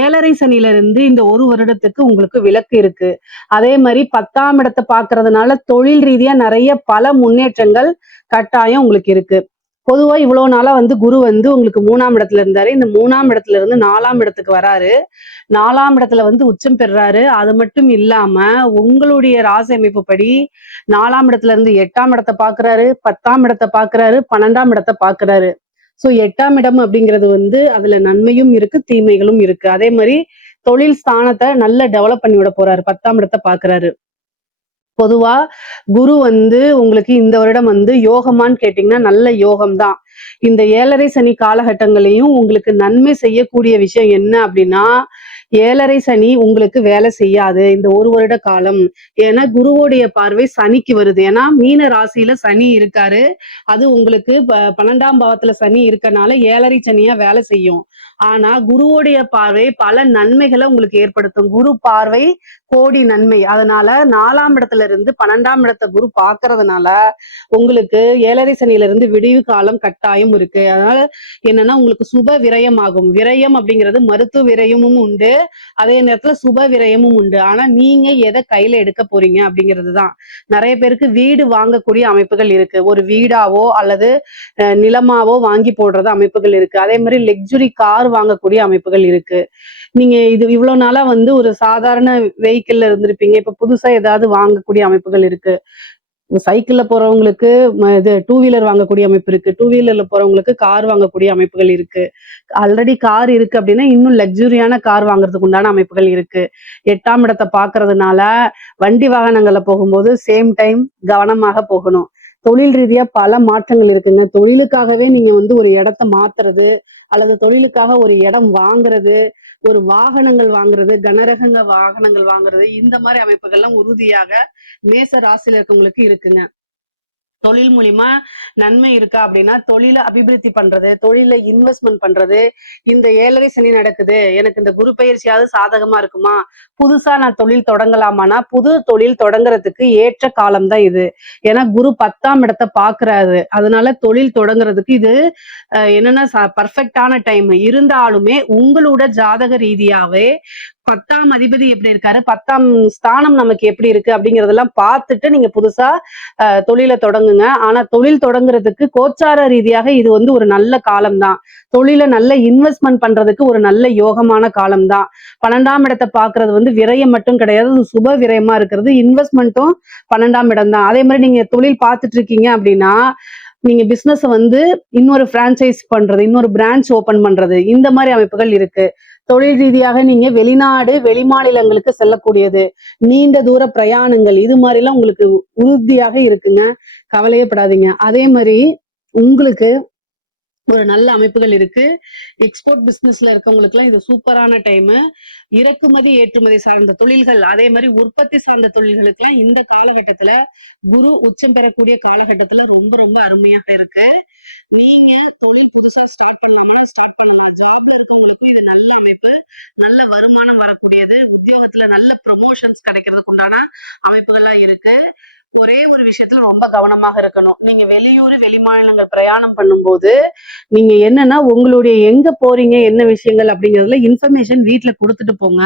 7.5 சனியில இருந்து இந்த ஒரு வருடத்துக்கு உங்களுக்கு விலக்கு இருக்கு. அதே மாதிரி 10ஆம் இடத்தை பாக்குறதுனால தொழில் ரீதியா நிறைய பல முன்னேற்றங்கள் கட்டாயம் உங்களுக்கு இருக்கு. பொதுவா இவ்வளவு நாளா குரு உங்களுக்கு 3ஆம் இடத்துல இருந்தாரு. இந்த 3ஆம் இடத்துல இருந்து 4ஆம் இடத்துக்கு வராரு. 4ஆம் இடத்துல உச்சம் பெறாரு. அது மட்டும் இல்லாம உங்களுடைய ராசி அமைப்பு படி 4ஆம் இடத்துல இருந்து 8ஆம் இடத்தை பாக்குறாரு, 10ஆம் இடத்தை பாக்குறாரு, 12ஆம் இடத்தை பாக்குறாரு. சோ 8ஆம் இடம் அப்படிங்கிறது அதுல நன்மையும் இருக்கு, தீமைகளும் இருக்கு. அதே மாதிரி தொழில் ஸ்தானத்தை நல்லா டெவலப் பண்ணி விட போறாரு. 10ஆம் இடத்தை பாக்குறாரு. பொதுவா குரு உங்களுக்கு இந்த வருடம் யோகமான்னு கேட்டீங்கன்னா நல்ல யோகம் தான். இந்த 7.5 சனி காலகட்டங்களையும் உங்களுக்கு நன்மை செய்யக்கூடிய விஷயம் என்ன அப்படின்னா 7.5 சனி உங்களுக்கு வேலை செய்யாது இந்த ஒரு வருட காலம். ஏன்னா குருவோடைய பார்வை சனிக்கு வருது. ஏன்னா மீன ராசியில சனி இருக்காரு. அது உங்களுக்கு 12ஆம் பாவத்துல சனி இருக்கனால 7.5 சனியா வேலை செய்யும். ஆனா குருவோடைய பார்வை பல நன்மைகளை உங்களுக்கு ஏற்படுத்தும். குரு பார்வை கோடி நன்மை. அதனால 4ஆம் இடத்துல இருந்து 12ஆம் இடத்தை குரு பாக்குறதுனால உங்களுக்கு 7.5 சனியில இருந்து விடிவு காலம் கட்டாயம் இருக்கு. அதனால என்னன்னா உங்களுக்கு சுப விரயம் ஆகும். விரயம் அப்படிங்கிறது மருத்துவ விரயமும் உண்டு, அதே நேரத்துல சுப விரயமும் உண்டு. ஆனா நீங்க எதை கையில எடுக்க போறீங்க அப்படிங்கிறது தான். நிறைய பேருக்கு வீடு வாங்கக்கூடிய அமைப்புகள் இருக்கு. ஒரு வீடாவோ அல்லது நிலமாவோ வாங்கி போடுறது அமைப்புகள் இருக்கு. அதே மாதிரி லக்ஸுரி கார் வாங்கக்கூடிய அமைப்புகள் இருக்கு. நீங்க இவ்வளவு நாளா ஒரு சாதாரண வெஹிக்கிள்ல இருந்திருப்பீங்க, இப்ப புதுசா ஏதாவது வாங்கக்கூடிய அமைப்புகள் இருக்கு. சைக்கிள்ல போறவங்களுக்கு இது 2 வீலர் வாங்கக்கூடிய அமைப்பு இருக்கு. 2 வீலர்ல போறவங்களுக்கு கார் வாங்கக்கூடிய அமைப்புகள் இருக்கு. ஆல்ரெடி கார் இருக்கு அப்படின்னா இன்னும் லக்ஸுரியான கார் வாங்குறதுக்கு உண்டான அமைப்புகள் இருக்கு. 8ஆம் இடத்தை பாக்குறதுனால வண்டி வாகனங்கள்ல போகும்போது சேம் டைம் கவனமாக போகணும். தொழில் ரீதியா பல மாற்றங்கள் இருக்குங்க. தொழிலுக்காகவே நீங்க ஒரு இடத்த மாத்துறது அல்லது தொழிலுக்காக ஒரு இடம் வாங்குறது, ஒரு வாகனங்கள் வாங்குறது, கனரக வாகனங்கள் வாங்குறது, இந்த மாதிரி அமைப்புகள்லாம் உறுதியாக மேச ராசியில இருக்கவங்களுக்கு இருக்குங்க. தொழில் மூலியமா நன்மை இருக்கா அப்படின்னா, தொழிலை அபிவிருத்தி பண்றது, தொழில இன்வெஸ்ட்மெண்ட் பண்றது. இந்த 7.5 சனி நடக்குது, எனக்கு இந்த குரு பயிற்சியாவது சாதகமா இருக்குமா, புதுசா நான் தொழில் தொடங்கலாமானா, புது தொழில் தொடங்குறதுக்கு ஏற்ற காலம் தான் இது. ஏன்னா குரு 10ஆம் இடத்தை பாக்குறாரு. அதனால தொழில் தொடங்குறதுக்கு இது என்னன்னா பர்ஃபெக்டான டைம். இருந்தாலுமே உங்களோட ஜாதக ரீதியாவே 10ஆம் அதிபதி எப்படி இருக்காரு, 10ஆம் ஸ்தானம் நமக்கு எப்படி இருக்கு அப்படிங்கறதெல்லாம் பார்த்துட்டு நீங்க புதுசா தொழிலை தொடங்குங்க. ஆனா தொழில் தொடங்குறதுக்கு கோச்சார ரீதியாக இது வந்து ஒரு நல்ல காலம் தான். தொழில நல்ல இன்வெஸ்ட்மெண்ட் பண்றதுக்கு ஒரு நல்ல யோகமான காலம் தான். 12ஆம் இடத்தை பாக்குறது வந்து விரயம் மட்டும் கிடையாது, சுப விரயமா இருக்கிறது. இன்வெஸ்ட்மெண்ட்டும் 12ஆம் இடம் தான். அதே மாதிரி நீங்க தொழில் பார்த்துட்டு இருக்கீங்க அப்படின்னா, நீங்க பிசினஸ் வந்து இன்னொரு பிரான்சைஸ் பண்றது, இன்னொரு பிரான்ச் ஓபன் பண்றது, இந்த மாதிரி அமைப்புகள் இருக்கு. தொழில் ரீதியாக நீங்க வெளிநாடு வெளிமாநிலங்களுக்கு செல்லக்கூடியது, நீண்ட தூர பிரயாணங்கள், இது மாதிரி எல்லாம் உங்களுக்கு உறுதியாக இருக்குங்க. கவலையே படாதீங்க. அதே மாதிரி உங்களுக்கு ஒரு நல்ல அமைப்புகள் இருக்கு. எக்ஸ்போர்ட் பிசினஸ்ல இருக்கவங்களுக்கு எல்லாம் இது சூப்பரான டைம். இறக்குமதி ஏற்றுமதி சார்ந்த தொழில்கள், அதே மாதிரி உற்பத்தி சார்ந்த தொழில்களுக்கு எல்லாம் இந்த காலகட்டத்துல குரு உச்சம் பெறக்கூடிய காலகட்டத்துல ரொம்ப ரொம்ப அருமையாக இருக்கு. நீங்க தொழில் புதுசா ஸ்டார்ட் பண்ணலாம்னா ஸ்டார்ட் பண்ணலாம். ஜாப்ல இருக்கவங்களுக்கு இது நல்ல அமைப்பு, நல்ல வருமானம் வரக்கூடியது, உத்தியோகத்துல நல்ல ப்ரமோஷன்ஸ் கிடைக்கிறதுக்கு உண்டான அமைப்புகள்லாம் இருக்கு. ஒரே ஒரு விஷயத்துல ரொம்ப கவனமாக இருக்கணும். நீங்க வெளியூர் வெளிமாநிலங்கள் பிரயாணம் பண்ணும்போது நீங்க என்னன்னா உங்களுடைய எங்க போறீங்க, என்ன விஷயங்கள் அப்படிங்கறதுல இன்ஃபர்மேஷன் வீட்டுல கொடுத்துட்டு போங்க.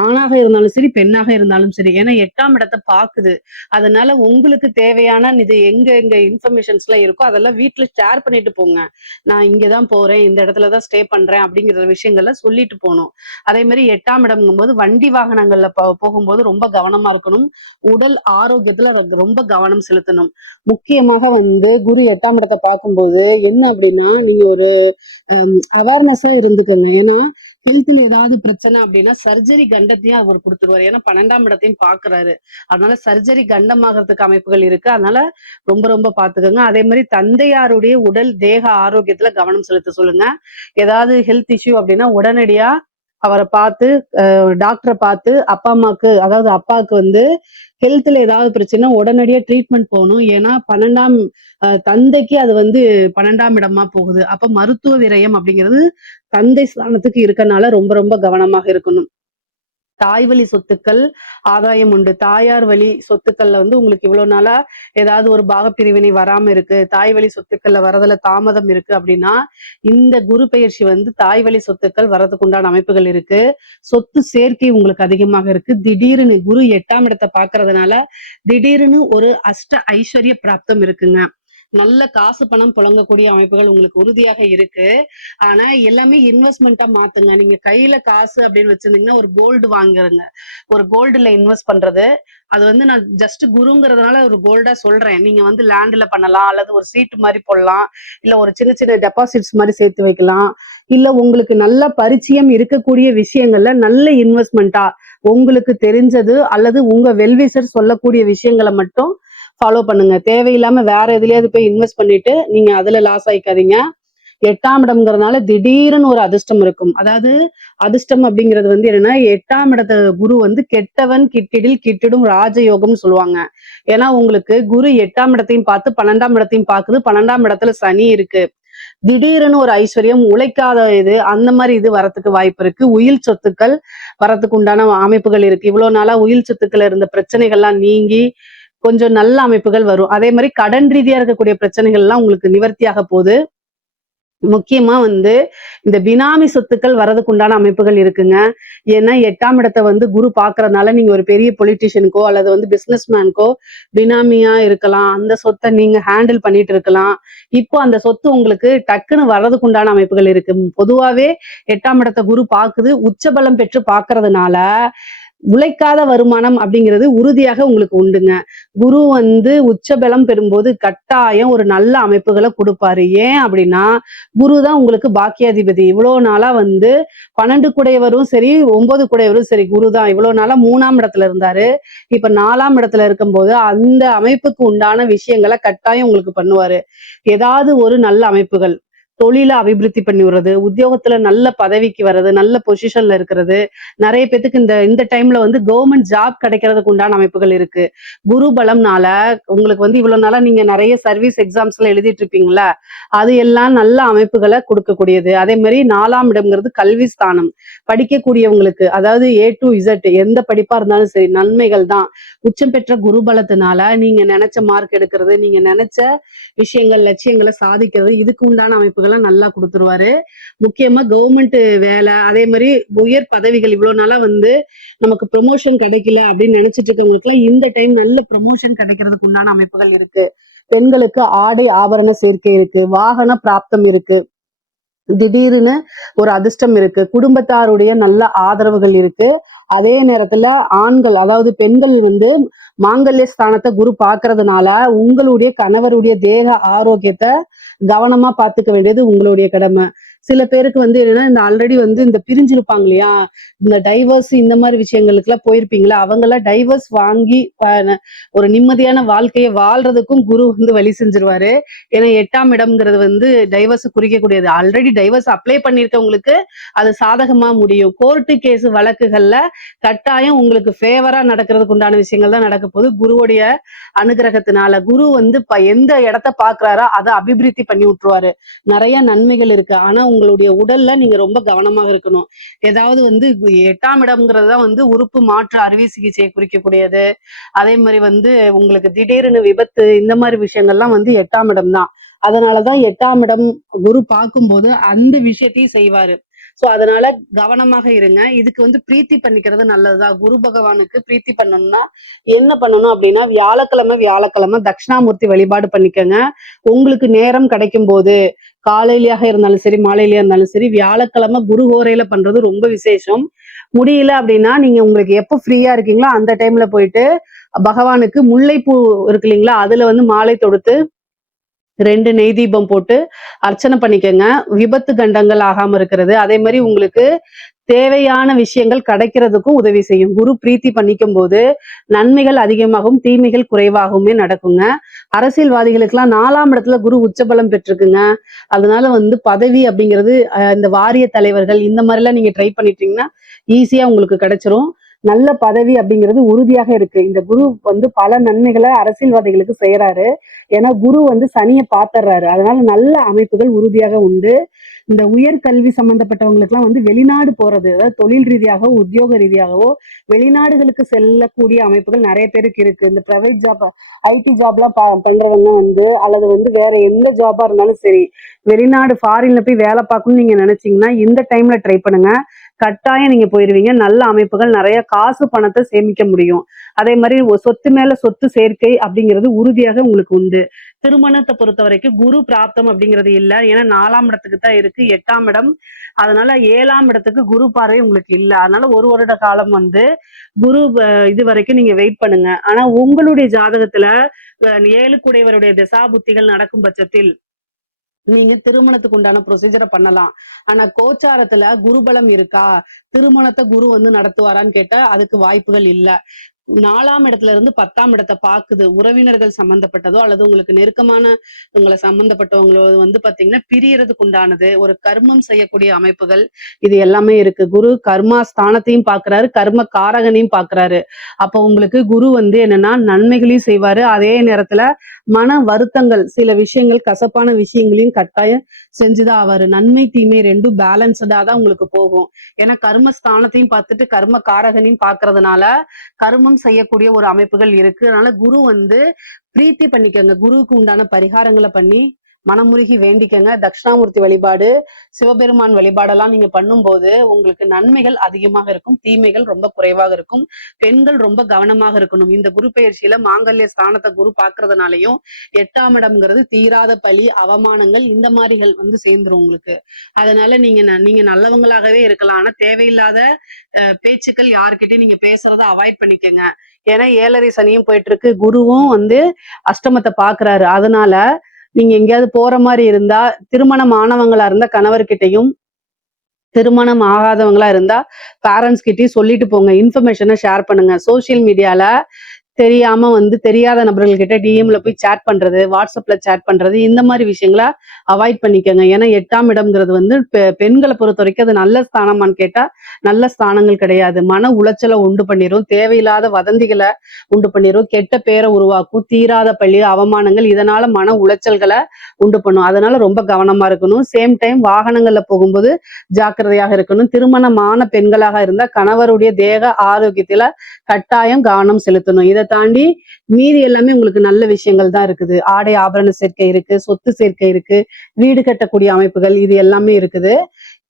ஆணாக இருந்தாலும் சரி, பெண்ணாக இருந்தாலும் சரி. ஏன்னா 8ஆம் இடத்தை பாக்குது. அதனால உங்களுக்கு தேவையான இது எங்க எங்க இன்ஃபர்மேஷன்ஸ் எல்லாம் இருக்கோ அதெல்லாம் வீட்டுல ஷேர் பண்ணிட்டு போங்க. நான் இங்கதான் போறேன், இந்த இடத்துலதான் ஸ்டே பண்றேன் அப்படிங்கிற விஷயங்கள்ல சொல்லிட்டு போகணும். அதே மாதிரி 8ஆம் இடம்ங்கும் போது வண்டி வாகனங்கள்ல போகும்போது ரொம்ப கவனமா இருக்கணும். உடல் ஆரோக்கியத்துல ரொம்ப கவனம் செலுத்தணும். முக்கியமாக வந்து குரு 8ஆம் இடத்தை பார்க்கும்போது என்ன அப்படின்னா, நீங்க ஒரு அவேர்னஸா இருந்துக்கோங்க. ஏன்னா ஹெல்த்ல ஏதாவது பிரச்சனை அப்படின்னா சர்ஜரி கண்டத்தையும் அவர் கொடுத்துருவாரு. ஏன்னா 12ஆம் இடத்தையும் பாக்குறாரு. அதனால சர்ஜரி கண்டமாகறதுக்கு அமைப்புகள் இருக்கு. அதனால ரொம்ப ரொம்ப பாத்துக்கோங்க. அதே மாதிரி தந்தையாருடைய உடல் தேக ஆரோக்கியத்துல கவனம் செலுத்த சொல்லுங்க. ஏதாவது ஹெல்த் இஷ்யூ அப்படின்னா உடனடியா அவரை பார்த்து டாக்டரை பார்த்து அப்பா அம்மாக்கு, அதாவது அப்பாவுக்கு வந்து ஹெல்த்ல ஏதாவது பிரச்சனை உடனடியா ட்ரீட்மெண்ட் போகணும். ஏன்னா 12ஆம் தந்தைக்கு அது வந்து 12ஆம் இடமா போகுது. அப்ப மருத்துவ விரயம் அப்படிங்கிறது தந்தை ஸ்தானத்துக்கு இருக்கனால ரொம்ப ரொம்ப கவனமாக இருக்கணும். தாய் வழி சொத்துக்கள் ஆதாயம் உண்டு. தாயார் வழி சொத்துக்கள்ல வந்து உங்களுக்கு இவ்வளவு நாளா ஏதாவது ஒரு பாகப்பிரிவினை வராம இருக்கு, தாய் வழி சொத்துக்கள்ல வரதுல தாமதம் இருக்கு அப்படின்னா இந்த குரு பெயர்ச்சி வந்து தாய் வழி சொத்துக்கள் வரதுக்கு உண்டான அமைப்புகள் இருக்கு. சொத்து சேர்க்கை உங்களுக்கு அதிகமாக இருக்கு. திடீர்னு குரு 8ஆம் இடத்தை பாக்குறதுனால திடீர்னு ஒரு அஷ்ட ஐஸ்வர்ய பிராப்தம் இருக்குங்க. நல்ல காசு பணம் புழங்கக்கூடிய அமைப்புகள் உங்களுக்கு உறுதியாக இருக்கு. ஆனா எல்லாமே இன்வெஸ்ட்மெண்ட்டா மாத்துங்க. நீங்க கையில காசு அப்படின்னு வச்சிருந்தீங்கன்னா ஒரு கோல்டு வாங்குறங்க. ஒரு கோல்டுல இன்வெஸ்ட் பண்றது, அது வந்து நான் ஜஸ்ட் குருங்கிறதுனால ஒரு கோல்டா சொல்றேன். நீங்க வந்து லேண்ட்ல பண்ணலாம், அல்லது ஒரு சீட்டு மாதிரி போடலாம், இல்ல ஒரு சின்ன சின்ன டெபாசிட்ஸ் மாதிரி சேர்த்து வைக்கலாம், இல்ல உங்களுக்கு நல்ல பரிச்சயம் இருக்கக்கூடிய விஷயங்கள்ல நல்ல இன்வெஸ்ட்மெண்ட்டா உங்களுக்கு தெரிஞ்சது அல்லது உங்க வெல்விசர் சொல்லக்கூடிய விஷயங்களை மட்டும் ஃபாலோ பண்ணுங்க. தேவையில்லாம வேற எதுலயாவது போய் இன்வெஸ்ட் பண்ணிட்டு நீங்க அதுல லாஸ் ஆயிக்காதீங்க. 8ஆம் இடம்ங்கிறதுனால திடீர்னு ஒரு அதிர்ஷ்டம் இருக்கும். அதாவது அதிர்ஷ்டம் அப்படிங்கிறது வந்து என்னன்னா, 8ஆம் இடத்த குரு வந்து கெட்டவன் கிட்டிடில் கிட்டிடும் ராஜயோகம்னு சொல்லுவாங்க. ஏன்னா உங்களுக்கு குரு 8ஆம் இடத்தையும் பார்த்து 12ஆம் இடத்தையும் பாக்குது. 12ஆம் இடத்துல சனி இருக்கு. திடீர்னு ஒரு ஐஸ்வர்யம், உழைக்காத இது, அந்த மாதிரி இது வரத்துக்கு வாய்ப்பு இருக்கு. உயில் சொத்துக்கள் வரத்துக்கு உண்டான அமைப்புகள் இருக்கு. இவ்வளவு நாளா உயில் சொத்துக்கள் இருந்த பிரச்சனைகள்லாம் நீங்கி கொஞ்சம் நல்ல அமைப்புகள் வரும். அதே மாதிரி கடன் ரீதியா இருக்கக்கூடிய பிரச்சனைகள் எல்லாம் உங்களுக்கு நிவர்த்தியாக போகுது. முக்கியமா வந்து இந்த பினாமி சொத்துக்கள் வரதுக்கு உண்டான அமைப்புகள் இருக்குங்க. ஏன்னா 8ஆம் இடத்தை வந்து குரு பாக்குறதுனால நீங்க ஒரு பெரிய பொலிட்டீஷியனுக்கோ அல்லது வந்து பிசினஸ் மேனுக்கோ பினாமியா இருக்கலாம். அந்த சொத்தை நீங்க ஹேண்டில் பண்ணிட்டு இருக்கலாம். இப்போ அந்த சொத்து உங்களுக்கு டக்குன்னு வர்றதுக்கு உண்டான அமைப்புகள் இருக்கு. பொதுவாவே 8ஆம் இடத்தை குரு பாக்குது, உச்சபலம் பெற்று பாக்குறதுனால உழைக்காத வருமானம் அப்படிங்கிறது உறுதியாக உங்களுக்கு உண்டுங்க. குரு வந்து உச்சபலம் பெறும்போது கட்டாயம் ஒரு நல்ல அமைப்புகளை கொடுப்பாரு. ஏன் அப்படின்னா குரு தான் உங்களுக்கு பாக்கியாதிபதி. இவ்வளவு நாளா வந்து 12 குடையவரும் சரி, 9 குடையவரும் சரி, குரு தான் இவ்வளவு நாளா 3ஆம் இடத்துல இருந்தாரு. இப்ப 4ஆம் இடத்துல இருக்கும்போது அந்த அமைப்புக்கு உண்டான விஷயங்களை கட்டாயம் உங்களுக்கு பண்ணுவாரு. ஏதாவது ஒரு நல்ல அமைப்புகள் தொழிலை அபிவிருத்தி பண்ணி விடுறது, உத்தியோகத்துல நல்ல பதவிக்கு வர்றது, நல்ல பொசிஷன்ல இருக்கிறது. நிறைய பேத்துக்கு இந்த டைம்ல வந்து கவர்மெண்ட் ஜாப் கிடைக்கிறதுக்கு உண்டான அமைப்புகள் இருக்கு. குரு பலம்னால உங்களுக்கு வந்து இவ்வளவு நாளா நீங்க நிறைய சர்வீஸ் எக்ஸாம்ஸ்ல எழுதிட்டு இருப்பீங்களா, அது எல்லாம் நல்ல அமைப்புகளை கொடுக்கக்கூடியது. அதே மாதிரி 4ஆம் இடம்ங்கிறது கல்வி ஸ்தானம். படிக்கக்கூடியவங்களுக்கு, அதாவது A to Z எந்த படிப்பா இருந்தாலும் சரி நன்மைகள் தான். உச்சம் பெற்ற குரு பலத்தினால நீங்க நினைச்ச மார்க் எடுக்கிறது, நீங்க நினைச்ச விஷயங்கள் லட்சியங்களை சாதிக்கிறது, இதுக்கு உண்டான அமைப்புகளை நல்லா கொடுத்துருவாரு. முக்கியமா கவர்மெண்ட் வேலை, அதே மாதிரி உயர் பதவிகள், இவ்வளவு நாளா வந்து நமக்கு ப்ரொமோஷன் கிடைக்கல அப்படின்னு நினைச்சிட்டு இருக்கவங்களுக்கு எல்லாம் இந்த டைம் நல்ல ப்ரொமோஷன் கிடைக்கிறதுக்கு உண்டான அமைப்புகள் இருக்கு. பெண்களுக்கு ஆடை ஆபரண சேர்க்கை இருக்கு, வாகன பிராப்தம் இருக்கு, திடீர்னு ஒரு அதிர்ஷ்டம் இருக்கு, குடும்பத்தாருடைய நல்ல ஆதரவுகள் இருக்கு. அதே நேரத்துல ஆண்கள், அதாவது பெண்கள் வந்து மாங்கல்ய ஸ்தானத்தை குரு பாக்குறதுனால உங்களுடைய கணவருடைய தேக ஆரோக்கியத்தை கவனமா பாத்துக்க வேண்டியது உங்களுடைய கடமை. சில பேருக்கு வந்து என்னன்னா, இந்த ஆல்ரெடி வந்து இந்த பிரிஞ்சிருப்பாங்க இல்லையா, இந்த டைவர்ஸ் இந்த மாதிரி விஷயங்களுக்கு எல்லாம் போயிருப்பீங்களா, அவங்க எல்லாம் டைவர்ஸ் வாங்கி ஒரு நிம்மதியான வாழ்க்கையை வாழ்றதுக்கும் குரு வந்து வழி செஞ்சிருவாரு. ஏன்னா 8ஆம் இடம்ங்கிறது வந்து டைவர்ஸ் குறிக்கக்கூடியது. ஆல்ரெடி டைவர்ஸ் அப்ளை பண்ணிருக்கவங்களுக்கு அது சாதகமா முடியும். கோர்ட்டு கேஸ் வழக்குகள்ல கட்டாயம் உங்களுக்கு ஃபேவரா நடக்கிறதுக்கு உண்டான விஷயங்கள் தான் நடக்க போகுது. குருவுடைய அனுகிரகத்தினால குரு வந்து எந்த இடத்த பாக்குறாரோ அதை அபிவிருத்தி பண்ணி விட்டுருவாரு. நிறைய நன்மைகள் இருக்கு. ஆனா உங்களுடைய உடல்ல நீங்க ரொம்ப கவனமாக இருக்கணும். ஏதாவது வந்து 8ஆம் இடம்ங்கிறது தான் வந்து உறுப்பு மாற்று அறுவை சிகிச்சையை குறிக்கக்கூடியது. அதே மாதிரி வந்து உங்களுக்கு திடீர்னு விபத்து இந்த மாதிரி விஷயங்கள்லாம் வந்து 8ஆம் இடம் தான். அதனாலதான் 8ஆம் இடம் குரு பார்க்கும்போது அந்த விஷயத்தையும் செய்வாரு. சோ அதனால கவனமாக இருங்க. இதுக்கு வந்து பிரீத்தி பண்ணிக்கிறது நல்லதுதான். குரு பகவானுக்கு பிரீத்தி பண்ணணும்னா என்ன பண்ணணும் அப்படின்னா, வியாழக்கிழமை தட்சிணாமூர்த்தி வழிபாடு பண்ணிக்கோங்க. உங்களுக்கு நேரம் கிடைக்கும் போது காலையிலயாக இருந்தாலும் சரி மாலையிலயா இருந்தாலும் சரி, வியாழக்கிழமை குரு ஹோரையில பண்றது ரொம்ப விசேஷம். முடியல அப்படின்னா நீங்க உங்களுக்கு எப்ப ஃப்ரீயா இருக்கீங்களோ அந்த டைம்ல போயிட்டு பகவானுக்கு முல்லைப்பூ இருக்கு இல்லைங்களா, அதுல வந்து மாலை தொடுத்து 2 நெய் தீபம் போட்டு அர்ச்சனை பண்ணிக்கோங்க. விபத்து கண்டங்கள் ஆகாம இருக்கிறது, அதே மாதிரி உங்களுக்கு தேவையான விஷயங்கள் கிடைக்கிறதுக்கும் உதவி செய்யும். குரு பிரீத்தி பண்ணிக்கும் போது நன்மைகள் அதிகமாகவும் தீமைகள் குறைவாகவுமே நடக்குங்க. அரசியல்வாதிகளுக்கு எல்லாம் 4ஆம் இடத்துல குரு உச்சபலம் பெற்றிருக்குங்க. அதனால வந்து பதவி அப்படிங்கிறது இந்த வாரிய தலைவர்கள் இந்த மாதிரி எல்லாம் நீங்க ட்ரை பண்ணிட்டீங்கன்னா ஈஸியா உங்களுக்கு கிடைச்சிரும். நல்ல பதவி அப்படிங்கிறது உறுதியாக இருக்கு. இந்த குரு வந்து பல நன்மைகளை அரசியல்வாதிகளுக்கு செய்யறாரு. ஏன்னா குரு வந்து சனியை பாத்துறாரு. அதனால நல்ல அமைப்புகள் உறுதியாக உண்டு. இந்த உயர்கல்வி சம்பந்தப்பட்டவங்களுக்கு எல்லாம் வந்து வெளிநாடு போறது, அதாவது தொழில் ரீதியாகவோ உத்தியோக ரீதியாகவோ வெளிநாடுகளுக்கு செல்லக்கூடிய அமைப்புகள் நிறைய பேருக்கு இருக்கு. இந்த பிரைவேட் ஜாப் IT ஜாப்லாம் பண்றவங்க வந்து, அல்லது வந்து வேற எந்த ஜாபா இருந்தாலும் சரி, வெளிநாடு ஃபாரின்ல போய் வேலை பார்க்கணும்னு நீங்க நினைச்சீங்கன்னா இந்த டைம்ல ட்ரை பண்ணுங்க. கட்டாயம் நீங்க போயிருவீங்க. நல்ல அமைப்புகள், நிறைய காசு பணத்தை சேமிக்க முடியும். அதே மாதிரி சொத்து மேல சொத்து சேர்க்கை அப்படிங்கிறது உறுதியாக உங்களுக்கு உண்டு. திருமணத்தை பொறுத்த வரைக்கும் குரு பிராப்தம் அப்படிங்கிறது இல்ல. ஏன்னா 4ஆம் இடத்துக்கு தான் இருக்கு, 8ஆம் இடம். அதனால 7ஆம் இடத்துக்கு குரு பார்வை உங்களுக்கு இல்ல. அதனால 1 வருட காலம் வந்து குரு இது வரைக்கும் நீங்க வெயிட் பண்ணுங்க. ஆனா உங்களுடைய ஜாதகத்துல 7 கூடையவருடைய திசா புத்திகள் நடக்கும் பட்சத்தில் நீங்க திருமணத்துக்கு உண்டான ப்ரொசீஜரை பண்ணலாம். ஆனா கோச்சாரத்துல குருபலம் இருக்கா, திருமணத்தை குரு வந்து நடத்துவாரான்னு கேட்டா அதுக்கு வாய்ப்புகள் இல்ல. 4ஆம் இடத்துல இருந்து 10ஆம் இடத்தை பாக்குது. உறவினர்கள் சம்பந்தப்பட்டதோ அல்லது உங்களுக்கு நெருக்கமான உங்களை சம்பந்தப்பட்டவங்களோ வந்து பாத்தீங்கன்னா பிரியறதுக்கு உண்டானது, ஒரு கர்மம் செய்யக்கூடிய அமைப்புகள், இது எல்லாமே இருக்கு. குரு கர்மா ஸ்தானத்தையும் பாக்குறாரு, கர்ம காரகனையும் பாக்குறாரு. அப்ப உங்களுக்கு குரு வந்து என்னன்னா நன்மைகளையும் செய்வாரு. அதே நேரத்துல மன வருத்தங்கள், சில விஷயங்கள் கசப்பான விஷயங்களையும் கட்டாயம் செஞ்சுதான் ஆவாரு. நன்மை தீமை ரெண்டும் பேலன்ஸ்டா தான் உங்களுக்கு போகும். ஏன்னா கர்ம ஸ்தானத்தையும் பார்த்துட்டு கர்ம காரகனையும் பாக்குறதுனால கர்மம் செய்யக்கூடிய ஒரு அமைப்புகள் இருக்கு. அதனால குரு வந்து பிரீத்தி பண்ணிக்கோங்க. குருவுக்கு உண்டான பரிகாரங்களை பண்ணி மனமுருகி வேண்டிக்கங்க. தட்சிணாமூர்த்தி வழிபாடு, சிவபெருமான் வழிபாடெல்லாம் நீங்க பண்ணும்போது உங்களுக்கு நன்மைகள் அதிகமாக இருக்கும், தீமைகள் ரொம்ப குறைவாக இருக்கும். பெண்கள் ரொம்ப கவனமாக இருக்கணும். இந்த குரு பயிற்சியில மாங்கல்ய ஸ்தானத்தை குரு பாக்குறதுனாலையும் 8ஆம் இடம்ங்கிறது தீராத பழி அவமானங்கள் இந்த மாதிரிகள் வந்து சேர்ந்துரும் உங்களுக்கு. அதனால நீங்க நல்லவங்களாகவே இருக்கலாம். ஆனா தேவையில்லாத பேச்சுக்கள் யாருக்கிட்டையும் நீங்க பேசுறதை அவாய்ட் பண்ணிக்கங்க. ஏன்னா 7.5 சனியும் போயிட்டு இருக்கு, குருவும் வந்து அஷ்டமத்தை பாக்குறாரு. அதனால நீங்க எங்கேயாவது போற மாதிரி இருந்தா, திருமணம் ஆனவங்களா இருந்தா கணவர்கிட்டையும், திருமணம் ஆகாதவங்களா இருந்தா பேரண்ட்ஸ் கிட்டயும் சொல்லிட்டு போங்க. இன்ஃபர்மேஷனை ஷேர் பண்ணுங்க. சோசியல் மீடியால தெரியாம தெரியாத நபர்கள்கிட்ட டிஎம்ல போய் சேட் பண்றது, வாட்ஸ்அப்ல சேட் பண்றது, இந்த மாதிரி விஷயங்களை அவாய்ட் பண்ணிக்கோங்க. ஏன்னா 8ஆம் இடம்ங்கிறது பெண்களை பொறுத்த வரைக்கும் அது நல்ல ஸ்தானமான்னு கேட்டா நல்ல ஸ்தானங்கள் கிடையாது. மன உளைச்சலை உண்டு பண்ணிரும், தேவையில்லாத வதந்திகளை உண்டு பண்ணிரும், கெட்ட பேரை உருவாக்கும், தீராத பழி அவமானங்கள், இதனால மன உளைச்சல்களை உண்டு பண்ணும். அதனால ரொம்ப கவனமா இருக்கணும். சேம் டைம் வாகனங்கள்ல போகும்போது ஜாக்கிரதையாக இருக்கணும். திருமணமான பெண்களாக இருந்தா கணவருடைய தேக ஆரோக்கியத்துல கட்டாயம் கவனம் செலுத்தணும். இதை தாண்டி மீதி எல்லாமே உங்களுக்கு நல்ல விஷயங்கள் தான் இருக்குது. ஆடை ஆபரண சேர்க்கை இருக்கு, சொத்து சேர்க்கை இருக்கு, வீடு கட்டக்கூடிய அமைப்புகள், இது எல்லாமே இருக்குது.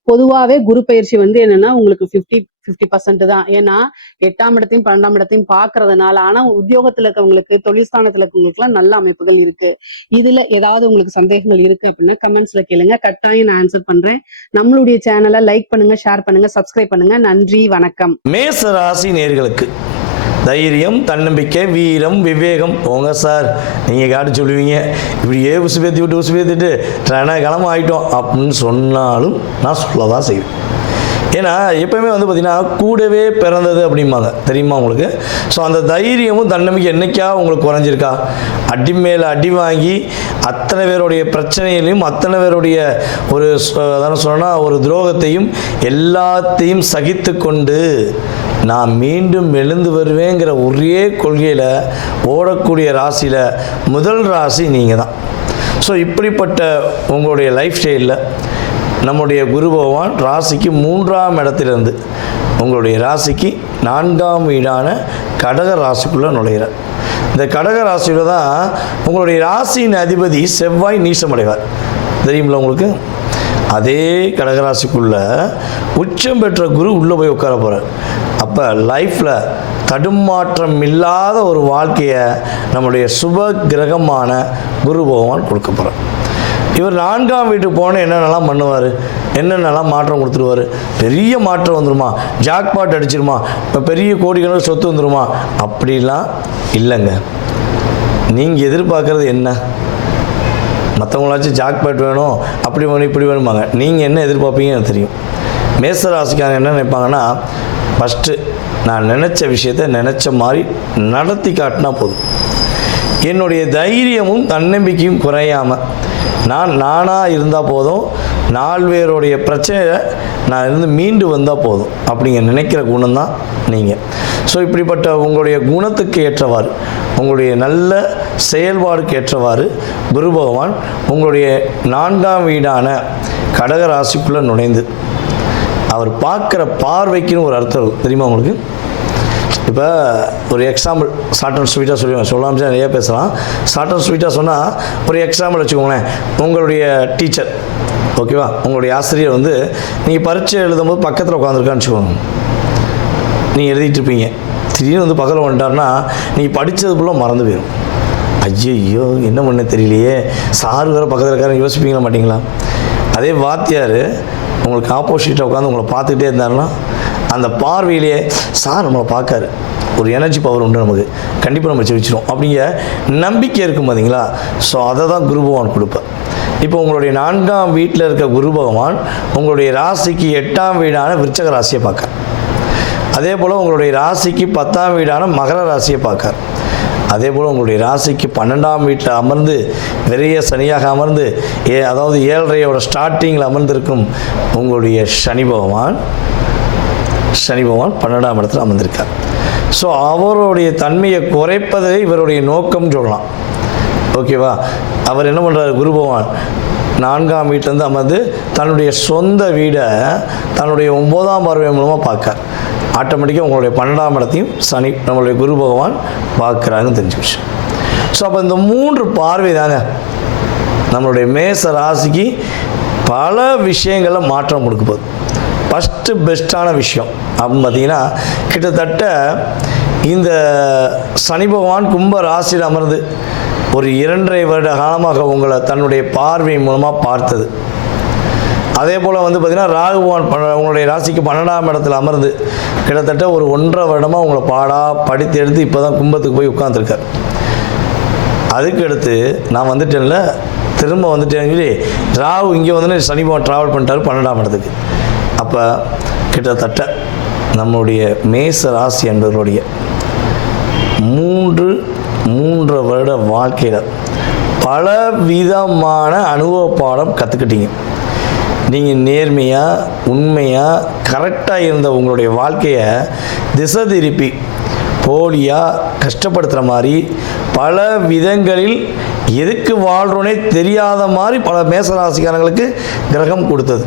பொதுவாவே குரு பயிற்சி என்னன்னா உங்களுக்கு 50% தான். ஏன்னா 8ஆம் இடத்தையும் 12ஆம் இடத்தையும் பாக்குறதுனால. ஆனா உத்தியோகத்துல இருக்கவங்களுக்கு, தொழில் ஸ்தானத்துல இருக்கவங்களுக்கு எல்லாம் நல்ல அமைப்புகள் இருக்கு. இதுல ஏதாவது உங்களுக்கு சந்தேகங்கள் இருக்கு அப்படின்னா கமெண்ட்ஸ்ல கேளுங்க, கட்டாயம் நான் ஆன்சர் பண்றேன். நம்மளுடைய சேனலை லைக் பண்ணுங்க, ஷேர் பண்ணுங்க, சப்ஸ்கிரைப் பண்ணுங்க. நன்றி, வணக்கம். மேச ராசி நேயர்களுக்கு தைரியம், தன்னம்பிக்கை, வீரம், விவேகம் போங்க சார். நீங்கள் காட்டி சொல்லுவீங்க இப்படியே உசுபேத்தி விட்டு உசுபேத்திட்டு ரணகலம் ஆகிட்டோம் அப்படின்னு சொன்னாலும் நான் சொல்ல தான் செய்வேன். ஏன்னா எப்போயுமே பார்த்திங்கன்னா கூடவே பிறந்தது அப்படிம்பாங்க, தெரியுமா உங்களுக்கு? ஸோ அந்த தைரியமும் தன்னம்பிக்கை என்னைக்கா உங்களுக்கு குறைஞ்சிருக்கா? அடி மேலே அடி வாங்கி அத்தனை பேருடைய பிரச்சனையிலையும் அத்தனை பேருடைய ஒரு அதான சொன்னால் ஒரு துரோகத்தையும் எல்லாத்தையும் சகித்து கொண்டு நான் மீண்டும் எழுந்து வருவேங்கிற ஒரே கொள்கையில் ஓடக்கூடிய ராசியில் முதல் ராசி நீங்கள் தான். ஸோ இப்படிப்பட்ட உங்களுடைய லைஃப் ஸ்டைலில் நம்முடைய குரு பகவான் ராசிக்கு 3ஆம் இடத்திலிருந்து உங்களுடைய ராசிக்கு 4ஆம் வீடான கடக ராசிக்குள்ளே நுழைகிறார். இந்த கடக ராசியில் தான் உங்களுடைய ராசியின் அதிபதி செவ்வாய் நீசமடைவார், தெரியுமில்ல உங்களுக்கு? அதே கடகராசிக்குள்ள உச்சம் பெற்ற குரு உள்ளே போய் உட்கார போகிறார். அப்போ லைஃப்பில் தடுமாற்றம் இல்லாத ஒரு வாழ்க்கையை நம்முடைய சுப கிரகமான குரு பகவான் கொடுக்க போகிறார். இவர் 4ஆம் வீட்டுக்கு போனால் என்னென்னலாம் பண்ணுவார், என்னென்னலாம் மாற்றம் கொடுத்துருவார்? பெரிய மாற்றம் வந்துடுமா? ஜாக்பாட் அடிச்சிருமா? இப்போ பெரிய கோடிக்கணக்கில் சொத்து வந்துடுமா? அப்படிலாம் இல்லைங்க. நீங்கள் எதிர்பார்க்குறது என்ன? மற்றவங்களாச்சும் ஜாக்பாட் வேணும், அப்படி வேணும், இப்படி வேணுமாங்க. நீங்கள் என்ன எதிர்பார்ப்பீங்கன்னு எனக்கு தெரியும். மேச ராசிக்காரங்க என்ன நினைப்பாங்கன்னா, ஃபஸ்ட்டு நான் நினச்ச விஷயத்தை நினச்ச மாதிரி நடத்தி காட்டினா போதும். என்னுடைய தைரியமும் தன்னம்பிக்கையும் குறையாமல் நானாக இருந்தால் போதும், 4 பேருடைய பிரச்சனையை நான் இருந்து மீண்டு வந்தால் போதும் அப்படிங்க நினைக்கிற குணம் தான் நீங்கள். ஸோ இப்படிப்பட்ட உங்களுடைய குணத்துக்கு ஏற்றவாறு, உங்களுடைய நல்ல செயல்பாடுக்கு ஏற்றவாறு குரு பகவான் உங்களுடைய 4ஆம் வீடான கடக ராசிக்குள்ளே நுழைந்து அவர் பார்க்குற பார்வைக்குன்னு ஒரு அர்த்தம் தெரியுமா உங்களுக்கு? இப்போ ஒரு எக்ஸாம்பிள் ஷார்ட் அண்ட் ஸ்வீட்டாக சொல்லுவேன், சொல்லாமல் நிறையா பேசலாம். ஷார்ட் அண்ட் ஸ்வீட்டாக சொன்னால் ஒரு எக்ஸாம்பிள் வச்சுக்கோங்களேன். உங்களுடைய டீச்சர், ஓகேவா, உங்களுடைய ஆசிரியர் நீங்கள் பரீட்சை எழுதும்போது பக்கத்தில் உட்காந்துருக்கான்னு வச்சுக்கோங்க. நீங்கள் எழுதிட்டுருப்பீங்க, திடீர்னு பக்கத்தில் வந்துட்டார்னா நீங்கள் படித்தது ஃபுல்லாக மறந்து போயிடும். ஐயோ என்ன பண்ண தெரியலையே, சார் வேறு பக்கத்தில் இருக்காருன்னு யோசிப்பீங்களா மாட்டிங்களா? அதே வாத்தியார் உங்களுக்கு ஆப்போசிட்டாக உட்காந்து உங்களை பார்த்துக்கிட்டே இருந்தாருன்னா அந்த பார்வையிலேயே சார் நம்மளை பார்க்காரு, ஒரு எனர்ஜி பவர் உண்டு, நமக்கு கண்டிப்பாக நம்ம ஜெயிச்சிடும் அப்படிங்கிற நம்பிக்கை இருக்கும் பார்த்தீங்களா? ஸோ அதை தான் குரு பகவான் கொடுப்பார். இப்போ உங்களுடைய 4ஆம் வீட்டில் இருக்க குரு பகவான் உங்களுடைய ராசிக்கு 8ஆம் வீடான விருச்சக ராசியை பார்க்கார். அதே போல் உங்களுடைய ராசிக்கு 10ஆம் வீடான மகர ராசியை பார்க்கார். அதே போல் உங்களுடைய ராசிக்கு 12ஆம் வீட்டில் அமர்ந்து விரைய சனியாக அமர்ந்து அதாவது 7.5 ஸ்டார்டிங்கில் அமர்ந்திருக்கும் உங்களுடைய சனி பகவான் 12ஆம் இடத்துல அமர்ந்திருக்கார். ஸோ அவருடைய தன்மையை குறைப்பதை இவருடைய நோக்கம் சொல்லலாம், ஓகேவா? அவர் என்ன பண்ணுறாரு, குரு பகவான் 4ஆம் வீட்டிலேருந்து அமர்ந்து தன்னுடைய சொந்த வீடை தன்னுடைய 9ஆம் பார்வை மூலமாக பார்க்கார். ஆட்டோமேட்டிக்காக உங்களுடைய 12ஆம் இடத்தையும் சனி நம்மளுடைய குரு பகவான் பார்க்குறாங்கன்னு தெரிஞ்சுக்கிச்சு. ஸோ அப்போ இந்த 3 பார்வை தாங்க நம்மளுடைய மேச ராசிக்கு பல விஷயங்களில் மாற்றம் கொடுக்க போகுது. ஃபஸ்ட்டு பெஸ்ட்டான விஷயம் அப்படின்னு பார்த்தீங்கன்னா, கிட்டத்தட்ட இந்த சனி பகவான் கும்ப ராசியில் அமர்ந்து ஒரு 2.5 வருட காலமாக உங்களை தன்னுடைய பார்வை மூலமாக பார்த்தது. அதே போல் பார்த்திங்கன்னா ராகு பகவான் உங்களுடைய ராசிக்கு 12ஆம் இடத்துல அமர்ந்து கிட்டத்தட்ட ஒரு 1.5 வருடமாக உங்களை படித்து எடுத்து இப்போ தான் கும்பத்துக்கு போய் உட்காந்துருக்கார். அதுக்கு அடுத்து நான் வந்துட்டேன்ல, திரும்ப வந்துட்டேன்னு சொல்லி ராகு இங்கே சனி பகவான் ட்ராவல் பண்ணிட்டார் 12ஆம் இடத்துக்கு. அப்போ கிட்டத்தட்ட நம்மளுடைய மேச ராசி என்பவருடைய மூன்றரை வருட வாழ்க்கையில் பல விதமான அனுபவ பாடம் கற்றுக்கிட்டீங்க. நீங்கள் நேர்மையாக உண்மையாக கரெக்டாக இருந்த உங்களுடைய வாழ்க்கையை திசை திருப்பி போலியாக கஷ்டப்படுத்துகிற மாதிரி பல விதங்களில் எதுக்கு வாழ்கிறோனே தெரியாத மாதிரி பல மேசராசிக்காரங்களுக்கு கிரகம் கொடுத்தது.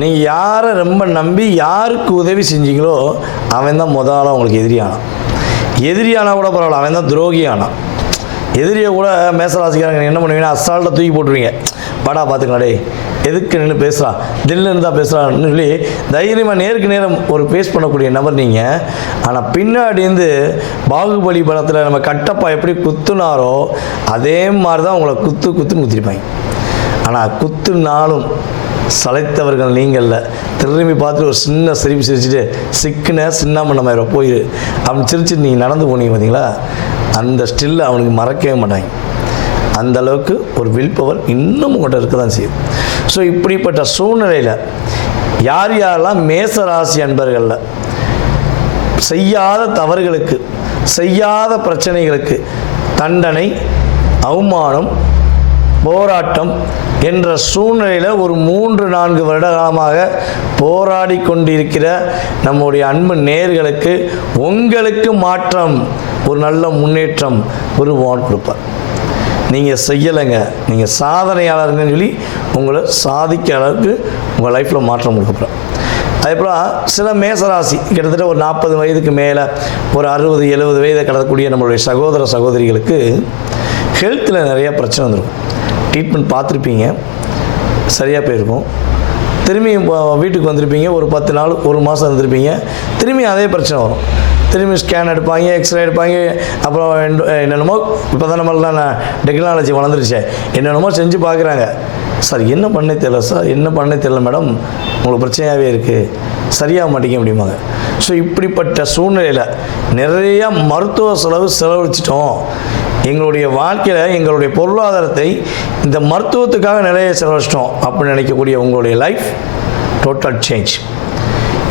நீங்கள் யாரை ரொம்ப நம்பி யாருக்கு உதவி செஞ்சீங்களோ அவன் தான் முதல்ல உங்களுக்கு எதிரியானான். எதிரியானா கூட பரவாயில்ல, அவன் தான் துரோகியானான். எதிரியை கூட மேசராசிக்காரங்க என்ன பண்ணுவீங்கன்னா அசால்ட்டாக தூக்கி போட்டுருவீங்க. படா பார்த்துக்கலாம், டே எதுக்கு நின்று பேசுகிறான், தில்லுன்னு இருந்தால் பேசுகிறான்னு சொல்லி தைரியமாக நேருக்கு நேரம் ஒரு பேஸ் பண்ணக்கூடிய நபர் நீங்கள். ஆனால் பின்னாடி இருந்து பாகுபலி படத்தில் நம்ம கட்டப்பா எப்படி குத்துனாரோ அதே மாதிரி தான் உங்களை குத்துன்னு குத்திருப்பாங்க. ஆனால் குத்துனாலும் சளைத்தவர்கள் நீங்கள்ல. திரும்பி பார்த்துட்டு ஒரு சின்ன சிரிப்பு சிரிச்சுட்டு சின்னமண்ணமாயிரம் போயிரு அப்படின்னு சிரிச்சுட்டு நீங்கள் நடந்து போனீங்க பார்த்தீங்களா, அந்த ஸ்டில்லை அவனுக்கு மறக்கவே மாட்டாங்க. அந்த அளவுக்கு ஒரு வில் பவர் இன்னும் உங்கள்கிட்ட இருக்க தான் செய்யுது. ஸோ இப்படிப்பட்ட சூழ்நிலையில் யாரெல்லாம் மேசராசி அன்பர்களில் செய்யாத தவறுகளுக்கு செய்யாத பிரச்சனைகளுக்கு தண்டனை, அவமானம், போராட்டம் என்ற சூழ்நிலையில் ஒரு 3-4 வருட காலமாக போராடி கொண்டிருக்கிற நம்முடைய அன்பு நேயர்களுக்கு உங்களுக்கு மாற்றம், ஒரு நல்ல முன்னேற்றம் குருபகவான் கொடுப்பார். நீங்கள் செய்யலைங்க, நீங்கள் சாதனையாளர்கள்னு சொல்லி உங்களை சாதிக்க அளவுக்கு உங்கள் லைஃப்பில் மாற்றம் கொடுக்குறோம். அதுக்கப்புறம் சில மேசராசி கிட்டத்தட்ட ஒரு 40 வயதுக்கு மேலே ஒரு 60-70 வயதை கடக்கக்கூடிய நம்மளுடைய சகோதர சகோதரிகளுக்கு ஹெல்த்தில் நிறைய பிரச்சனை வந்துருக்கும். ட்ரீட்மெண்ட் பார்த்துருப்பீங்க, சரியாக போயிருக்கும். திரும்பி வீட்டுக்கு வந்திருப்பீங்க, ஒரு 10 நாள் 1 மாதம் இருந்திருப்பீங்க, திரும்பி அதே பிரச்சனை வரும். திரும்பி ஸ்கேன் எடுப்பாங்க, எக்ஸ்ரே எடுப்பாங்க, அப்புறம் என்னென்னமோ இப்போ தான் நம்மளாம் டெக்னாலஜி வளர்ந்துருச்சே, என்னென்னமோ செஞ்சு பார்க்குறாங்க. சார் என்ன பண்ணே தெரியல, சார் என்ன பண்ணே தெரியல மேடம், உங்களுக்கு பிரச்சனையாகவே இருக்குது, சரியாக மாட்டிக்க முடியுமாங்க. ஸோ இப்படிப்பட்ட சூழ்நிலையில் நிறையா மருத்துவ செலவழிச்சிட்டோம். எங்களுடைய வாழ்க்கையில் எங்களுடைய பொருளாதாரத்தை இந்த மருத்துவத்துக்காக நிறைய செலவழிச்சிட்டோம் அப்படின்னு நினைக்கக்கூடிய உங்களுடைய லைஃப் டோட்டல் சேஞ்ச்.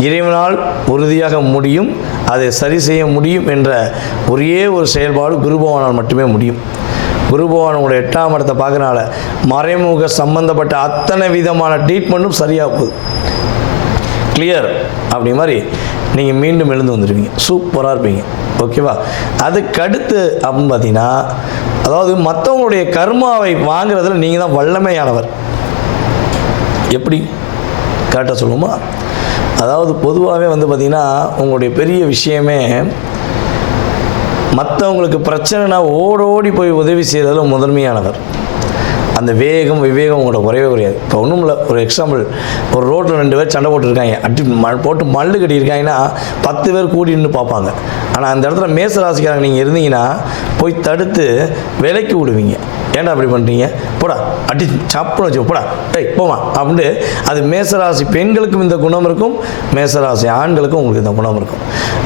இறைவனால் உறுதியாக முடியும், அதை சரி செய்ய முடியும் என்ற ஒரே ஒரு செயல்பாடு குருபகவானால் மட்டுமே முடியும். குருபகவான் உங்களுடைய 8ஆம் இடத்தை பார்க்கறனால மறைமுக சம்பந்தப்பட்ட அத்தனை விதமான ட்ரீட்மெண்ட்டும் சரியாக போகுது. கிளியர் அப்படி மாதிரி நீங்கள் மீண்டும் எழுந்து வந்துடுவீங்க, சூப்பராக இருப்பீங்க. ஓகேவா? அதுக்கடுத்து அப்படின்னு பார்த்தீங்கன்னா, அதாவது மற்றவங்களுடைய கர்மாவை வாங்குறதுல நீங்கள் தான் வல்லமையானவர். எப்படி கரெக்டாக சொல்லுவோமா? அதாவது பொதுவாகவே வந்து பார்த்திங்கன்னா உங்களுடைய பெரிய விஷயமே மற்றவங்களுக்கு பிரச்சனைனா ஓடோடி போய் உதவி செய்கிறதுல முதன்மையானவர். அந்த வேகம் விவேகம் உங்களோட குறையவே குறையாது. இப்போ ஒன்றும் இல்லை, ஒரு எக்ஸாம்பிள், ஒரு ரோட்டில் 2 பேர் சண்டை போட்டுருக்காங்க, போட்டு மல்லு கட்டியிருக்காங்கன்னா 10 பேர் கூடி நின்று பார்ப்பாங்க. ஆனால் அந்த இடத்துல மேசராசிக்காரங்க நீங்கள் இருந்தீங்கன்னா போய் தடுத்து விலைக்கு விடுவீங்க. ஏன்டா அப்படி பண்ணுறீங்க, போடா அடி சாப்பிட வச்சு போடா டேய் போமா அப்படின்ட்டு. அது மேசராசி பெண்களுக்கும் இந்த குணம் இருக்கும், மேசராசி ஆண்களுக்கும் உங்களுக்கு இந்த குணம் இருக்கும்.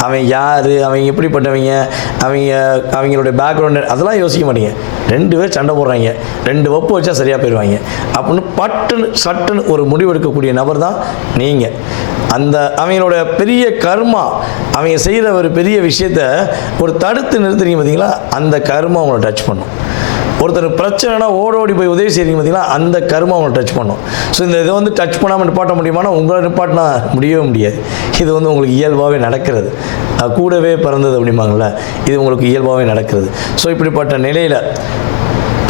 அவன் யார், அவங்க எப்படிப்பட்டவங்க, அவங்களுடைய பேக்ரவுண்டு அதெல்லாம் யோசிக்க மாட்டீங்க. 2 பேர் சண்டை போடுறாங்க, 2 வப்பு வச்சா சரியாக போயிடுவாங்க அப்படின்னு பட்டுன்னு சட்டுன்னு ஒரு முடிவெடுக்கக்கூடிய நபர் தான் நீங்கள். அந்த அவங்களோட பெரிய கர்மா, அவங்க செய்கிற ஒரு பெரிய விஷயத்தை ஒரு தடுத்து நிறுத்துறீங்க பார்த்தீங்களா, அந்த கர்மா அவங்கள டச் பண்ணும். ஒருத்தர் பிரச்சனைனா ஓடோடி போய் உதவி செய்கிறீங்க பார்த்தீங்களா, அந்த கர்மா அவங்களை டச் பண்ணும். ஸோ இந்த இதை வந்து டச் பண்ணாமல் நிப்பாட்ட முடியுமானா உங்களை நிப்பாட்டினா முடியவே முடியாது. இது வந்து உங்களுக்கு இயல்பாகவே நடக்கிறது, கூடவே பிறந்தது அப்படிம்பாங்கள்ல, இது உங்களுக்கு இயல்பாகவே நடக்கிறது. ஸோ இப்படிப்பட்ட நிலையில்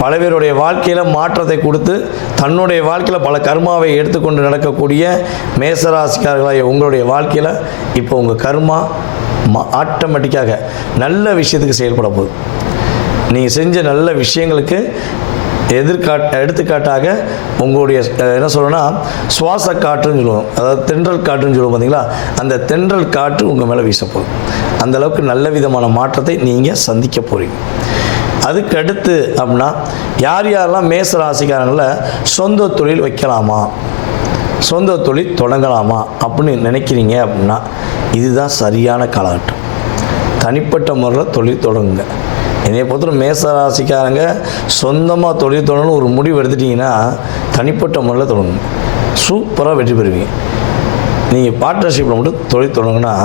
பல பேருடைய வாழ்க்கையில் மாற்றத்தை கொடுத்து தன்னுடைய வாழ்க்கையில் பல கர்மாவை எடுத்துக்கொண்டு நடக்கக்கூடிய மேசராசிக்காரர்களாக உங்களுடைய வாழ்க்கையில் இப்போ உங்கள் கர்மா ஆட்டோமேட்டிக்காக நல்ல விஷயத்துக்கு செயல்பட போகுது. நீங்கள் செஞ்ச நல்ல விஷயங்களுக்கு எடுத்துக்காட்டாக உங்களுடைய என்ன சொல்லணும்னா சுவாச காற்றுன்னு சொல்லுவோம், அதாவது தென்றல் காற்றுன்னு சொல்லுவோம் பார்த்தீங்களா, அந்த தென்றல் காற்று உங்கள் மேலே வீசப்போகுது. அந்தளவுக்கு நல்ல விதமான மாற்றத்தை நீங்கள் சந்திக்க போகிறீங்க. அதுக்கு அடுத்து அப்படின்னா யாரெல்லாம் மேசராசிக்காரங்களில் சொந்த தொழில் வைக்கலாமா, சொந்த தொழில் தொடங்கலாமா அப்படின்னு நினைக்கிறீங்க அப்படின்னா இதுதான் சரியான காலகட்டம். தனிப்பட்ட முறையில் தொழில் தொடங்குங்க. என்னை பொறுத்தவரை மேசராசிக்காரங்க சொந்தமாக தொழில் தொடங்கணும் ஒரு முடிவு எடுத்துட்டிங்கன்னா தனிப்பட்ட முறையில் தொடங்குங்க, சூப்பராக வெற்றி பெறுவீங்க. நீங்கள் பார்ட்னர்ஷிப்பில் மட்டும் தொழில் தொடங்குன்னா